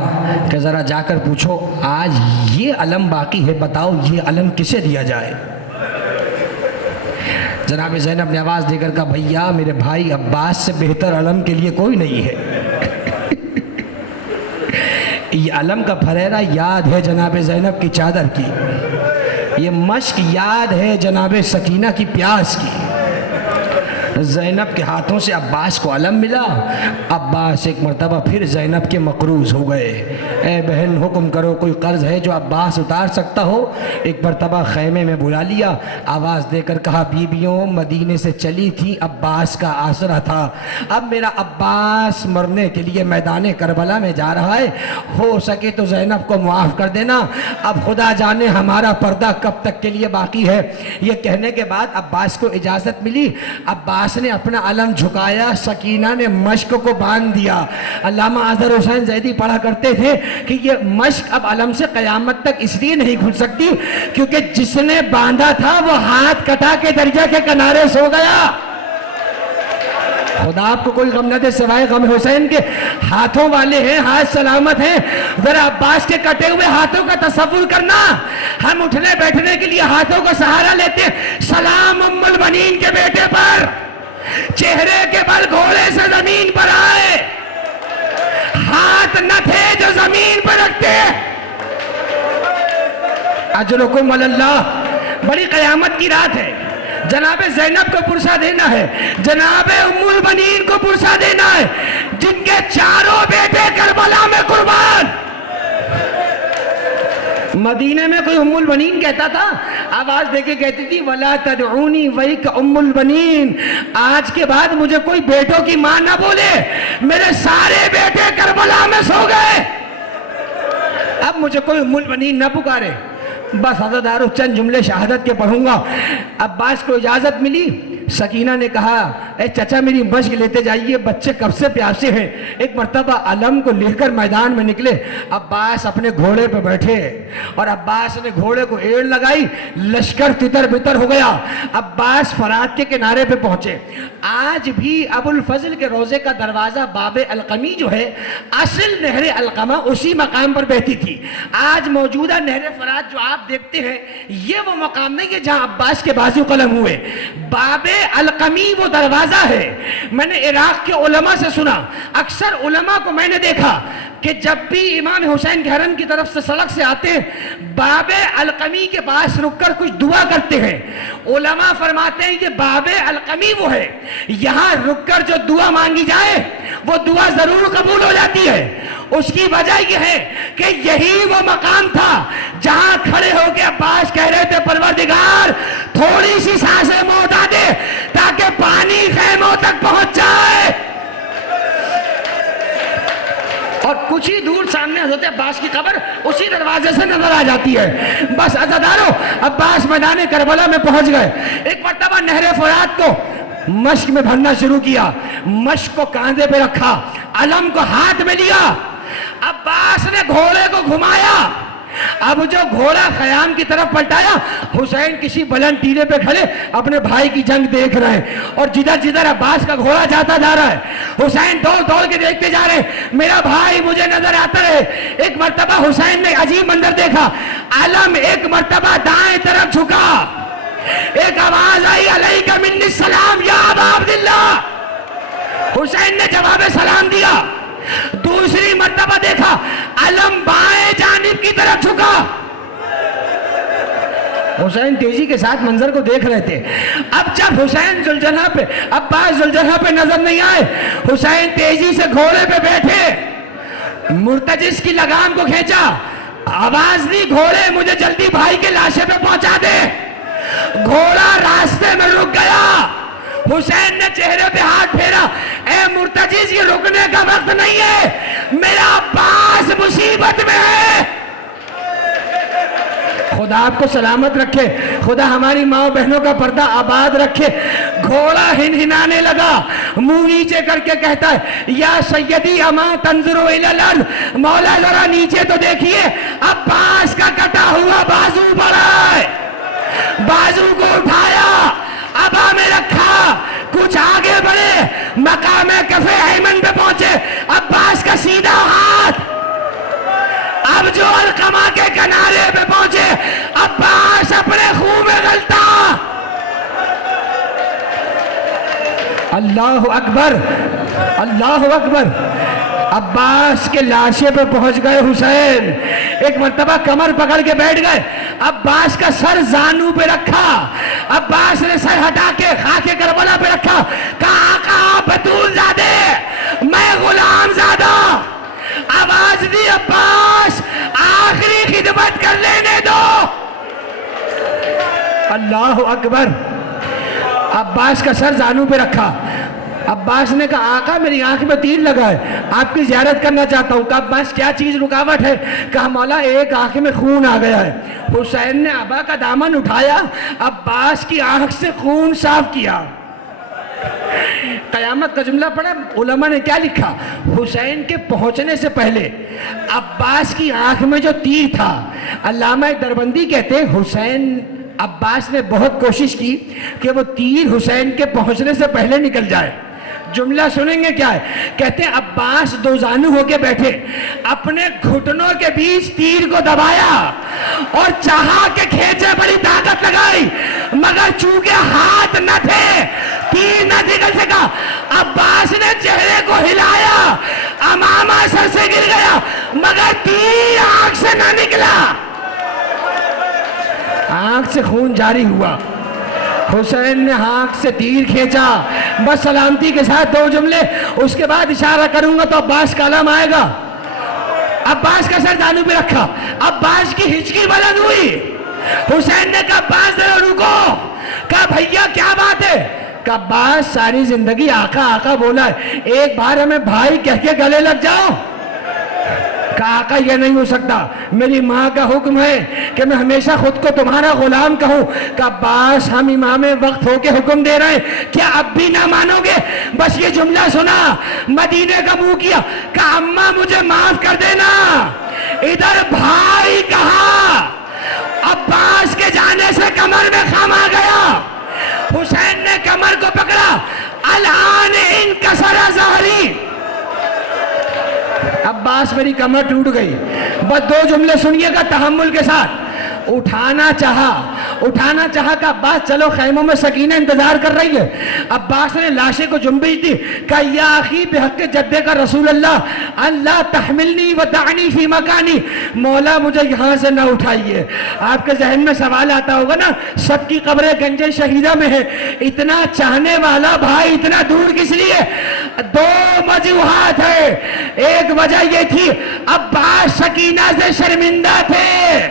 کہ ذرا جا کر پوچھو آج یہ علم باقی ہے، بتاؤ یہ علم کسے دیا جائے؟ جناب زینب نے آواز دے کر کہا بھیا میرے بھائی عباس سے بہتر علم کے لیے کوئی نہیں ہے۔ یہ علم کا پھریرا یاد ہے جناب زینب کی چادر کی، یہ مشک یاد ہے جناب سکینہ کی پیاس کی۔ زینب کے ہاتھوں سے عباس کو علم ملا، عباس ایک مرتبہ پھر زینب کے مقروض ہو گئے، اے بہن حکم کرو کوئی قرض ہے جو عباس اتار سکتا ہو؟ ایک مرتبہ خیمے میں بلا لیا، آواز دے کر کہا بیبیوں مدینے سے چلی تھی عباس کا آسرا تھا، اب میرا عباس مرنے کے لیے میدان کربلا میں جا رہا ہے، ہو سکے تو زینب کو معاف کر دینا، اب خدا جانے ہمارا پردہ کب تک کے لیے باقی ہے۔ یہ کہنے کے بعد عباس کو اجازت ملی، عباس نے اپنا علم جھکایا، سکینہ نے مشک کو باندھ دیا۔ علامہ اظہر حسین زیدی پڑھا کرتے تھے کہ یہ مشک اب علم سے قیامت تک اس لیے نہیں کھل سکتی کیونکہ جس نے باندھا تھا وہ ہاتھ کٹا کے دریا کے کنارے سو گیا۔ خدا آپ کو کوئی غم نہ دے سوائے غم حسین کے، ہاتھوں والے ہیں، ہاتھ سلامت ہیں، ذرا عباس کے کٹے ہوئے ہاتھوں کا تصور کرنا، ہم اٹھنے بیٹھنے کے لیے ہاتھوں کا سہارا لیتے ہیں۔ سلام ام البنین کے بیٹے پر، چہرے کے بل گھوڑے سے زمین پر آئے، ہاتھ نہ تھے جو زمین پر رکھتے۔ اجرکم علی اللہ، بڑی قیامت کی رات ہے، جناب زینب کو پرسہ دینا ہے، جناب ام البنین کو پرسہ دینا ہے، جن کے چاروں بیٹے کربلا میں قربان۔ مدینے میں کوئی ام البنین کہتا تھا، آواز دے کے کہتی تھی وَلَا تَدْعُونِي وَيْكَ ام البنین، آج کے بعد مجھے کوئی بیٹوں کی ماں نہ بولے، میرے سارے بیٹے کربلا میں سو گئے، اب مجھے کوئی ام البنین نہ پکارے۔ بس عزادارو چند جملے شہادت کے پڑھوں گا۔ عباس کو اجازت ملی، سکینہ نے کہا اے چچا میری مشق لیتے جائیے، بچے کب سے پیاسے ہیں۔ ایک مرتبہ علم کو لے کر میدان میں نکلے، عباس اپنے گھوڑے پہ بیٹھے اور عباس نے گھوڑے کو ایڑ لگائی، لشکر تتر بتر ہو گیا، عباس فرات کے کنارے پہ پہنچے۔ آج بھی ابو الفضل کے روزے کا دروازہ باب القمی جو ہے، اصل نہر القمہ اسی مقام پر بہتی تھی۔ آج موجودہ نہر فرات جو آپ دیکھتے ہیں یہ وہ مقام نہیں ہے جہاں عباس کے بازو قلم ہوئے، باب القمی وہ دروازہ ہے۔ میں نے عراق کے علماء سے سنا، اکثر علماء کو میں نے دیکھا کہ جب بھی امام حسین کے حرم کی طرف سے سڑک سے آتے ہیں باب القمی کے پاس رک کر کچھ دعا کرتے ہیں۔ علماء فرماتے ہیں کہ باب القمی وہ ہے یہاں رک کر جو دعا مانگی جائے وہ دعا ضرور قبول ہو جاتی ہے۔ اس کی وجہ یہ ہے کہ یہی وہ مقام تھا جہاں کھڑے ہو کے عباس کہہ رہے تھے پروردگار تھوڑی سی سانسیں کچھ ہی دور سامنے حضرت عباس کی قبر اسی دروازے سے نظر آ جاتی ہے. بس عزادارو عباس میدان کربلا میں پہنچ گئے. ایک مرتبہ نہر فرات کو مشک میں بھرنا شروع کیا, مشک کو کاندھے پہ رکھا, علم کو ہاتھ میں لیا, عباس نے گھوڑے کو گھمایا. اب جو گھوڑا خیام کی طرف پلٹایا, حسین کسی بلند ٹیلے پہ کھڑے اپنے بھائی کی جنگ دیکھ رہے ہیں, اور جدھر جدھر عباس کا گھوڑا جاتا جا رہا ہے حسین دوڑ دوڑ کے دیکھتے جا رہے ہیں, میرا بھائی مجھے نظر آتا رہے. ایک مرتبہ حسین نے عجیب منظر دیکھا, علم ایک مرتبہ دائیں طرف جھکا, ایک آواز آئی علیک منی السلام یا ابا عبداللہ. حسین نے جواب سلام دیا. دوسری مرتبہ دیکھا علم بائیں جانب کی طرف جھکا. حسین تیزی کے ساتھ منظر کو دیکھ رہے تھے. اب جب حسین ذوالجناح پہ عباس ذوالجناح پہ نظر نہیں آئے, حسین تیزی سے گھوڑے پہ بیٹھے, مرتجس کی لگام کو کھینچا, آواز دی گھوڑے مجھے جلدی بھائی کے لاشے پہ پہنچا دے. گھوڑا راستے میں رک گیا. حسین نے چہرے پہ ہاتھ پھیرا, اے مرتجس یہ رکنے کا وقت نہیں ہے, میرا عباس مصیبت میں ہے. خدا آپ کو سلامت رکھے, خدا ہماری ماں بہنوں کا پردہ آباد رکھے. گھوڑا ہنہنانے لگا, منہ نیچے کر کے کہتا ہے یا سیدی اما تنظروا الی الارض, مولا ذرا نیچے تو دیکھیے, عباس کا کٹا ہوا بازو پڑا ہے. بازو کو اٹھایا, ابا میں رکھا, کچھ آگے بڑھے, مقام کف ایمن پہ پہنچے, عباس کا سیدھا ہاتھ. اب جو علقمہ کے کنارے پہ پہنچے, عباس اپنے خون میں غلطا. اللہ اکبر, اللہ اکبر. عباس کے لاشے پہ پہنچ گئے حسین. ایک مرتبہ کمر پکڑ کے بیٹھ گئے, عباس کا سر زانو پہ رکھا, عباس نے سر ہٹا کے خاک کربلا پہ رکھا, کہا آقا بطول زادے میں غلام زادہ. آواز دی عباس آخری خدمت کر لینے دو. اللہ اکبر. عباس کا سر زانو پہ رکھا. عباس نے کہا آقا میری آنکھ میں تیر لگا ہے, آپ کی زیارت کرنا چاہتا ہوں. کہا عباس کیا چیز رکاوٹ ہے؟ کہا مولا ایک آنکھ میں خون آ گیا ہے. حسین نے ابا کا دامن اٹھایا, عباس کی آنکھ سے خون صاف کیا. قیامت کا جملہ پڑھا, علماء نے کیا لکھا, حسین کے پہنچنے سے پہلے عباس کی آنکھ میں جو تیر تھا, علامہ دربندی کہتے حسین عباس نے بہت کوشش کی کہ وہ تیر حسین کے پہنچنے سے پہلے نکل جائے. جملہ سنیں گے کیا ہے, کہتے ہیں عباس دو زانو ہو کے بیٹھے, اپنے گھٹنوں کے بیچ تیر کو دبایا اور چاہا کہ کھینچے, بڑی طاقت لگائی, مگر چونکہ ہاتھ نہ تھے تیر نہ نکل سکا. عباس نے چہرے کو ہلایا, امامہ سر سے گر گیا, مگر تیر آنکھ سے نہ نکلا. آنکھ سے خون جاری ہوا. حسین نے آنکھ سے تیر کھینچا, بس سلامتی کے ساتھ دو جملے, اس کے بعد اشارہ کروں گا تو عباس کا علم آئے گا. عباس کا سر زانو پہ رکھا, عباس کی ہچکی بلند ہوئی. حسین نے کہا عباس ذرا رکو. کہا بھیا کیا بات ہے؟ کہا عباس ساری زندگی آقا آقا بولا ہے, ایک بار ہمیں بھائی کہہ کے گلے لگ جاؤ. کہا آقا یہ نہیں ہو سکتا, میری ماں کا حکم ہے کہ میں ہمیشہ خود کو تمہارا غلام کہوں. کہا عباس ہم امام وقت ہو کے حکم دے رہے ہیں, کیا اب بھی نہ مانو گے؟ بس یہ جملہ سنا, مدینے کا منہ کیا, کہا اماں مجھے معاف کر دینا. ادھر بھائی کہا, عباس کے جانے سے کمر میں خم آ گیا. حسین نے کمر کو پکڑا, الان انکسر ظہری. عباس میری کمر ٹوٹ گئی. بس دو جملے سنیے گا تحمل کے ساتھ. اٹھانا چاہا کہ عباس چلو خیموں میں سکینہ انتظار کر رہی ہے. عباس نے لاشے کو جنبش دی, کہا یا اخی بحق جدے کا رسول اللہ, اللہ تحملنی ودعنی فی مکانی, مولا مجھے یہاں سے نہ اٹھائیے. آپ کے ذہن میں سوال آتا ہوگا نا, سب کی قبریں گنج شہیدہ میں ہے, اتنا چاہنے والا بھائی اتنا دور کس لیے؟ دو وجوہات ہے. ایک وجہ یہ تھی عباس سکینہ سے شرمندہ تھے,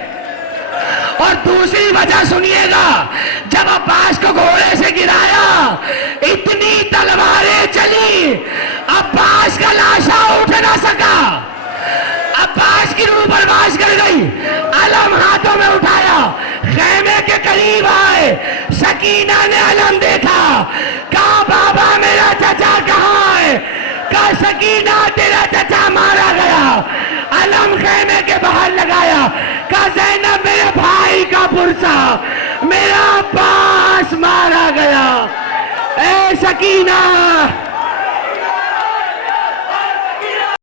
اور دوسری وجہ سنیے گا, جب عباس کو گھوڑے سے گرایا اتنی تلواریں چلی, عباس کا لاشا اٹھ نہ سکا. عباس کی روح پرواز کر گئی، علم ہاتھوں میں اٹھایا، خیمے کے قریب آئے، سکینہ نے علم دیکھا، کہا بابا میرا چچا کہاں ہے؟ کہا سکینہ تیرا چچا مارا گیا۔ علم خیمے کے باہر لگایا، کہا زینب میرے بھائی کا پرسا، میرا عباس مارا گیا۔ اے سکینہ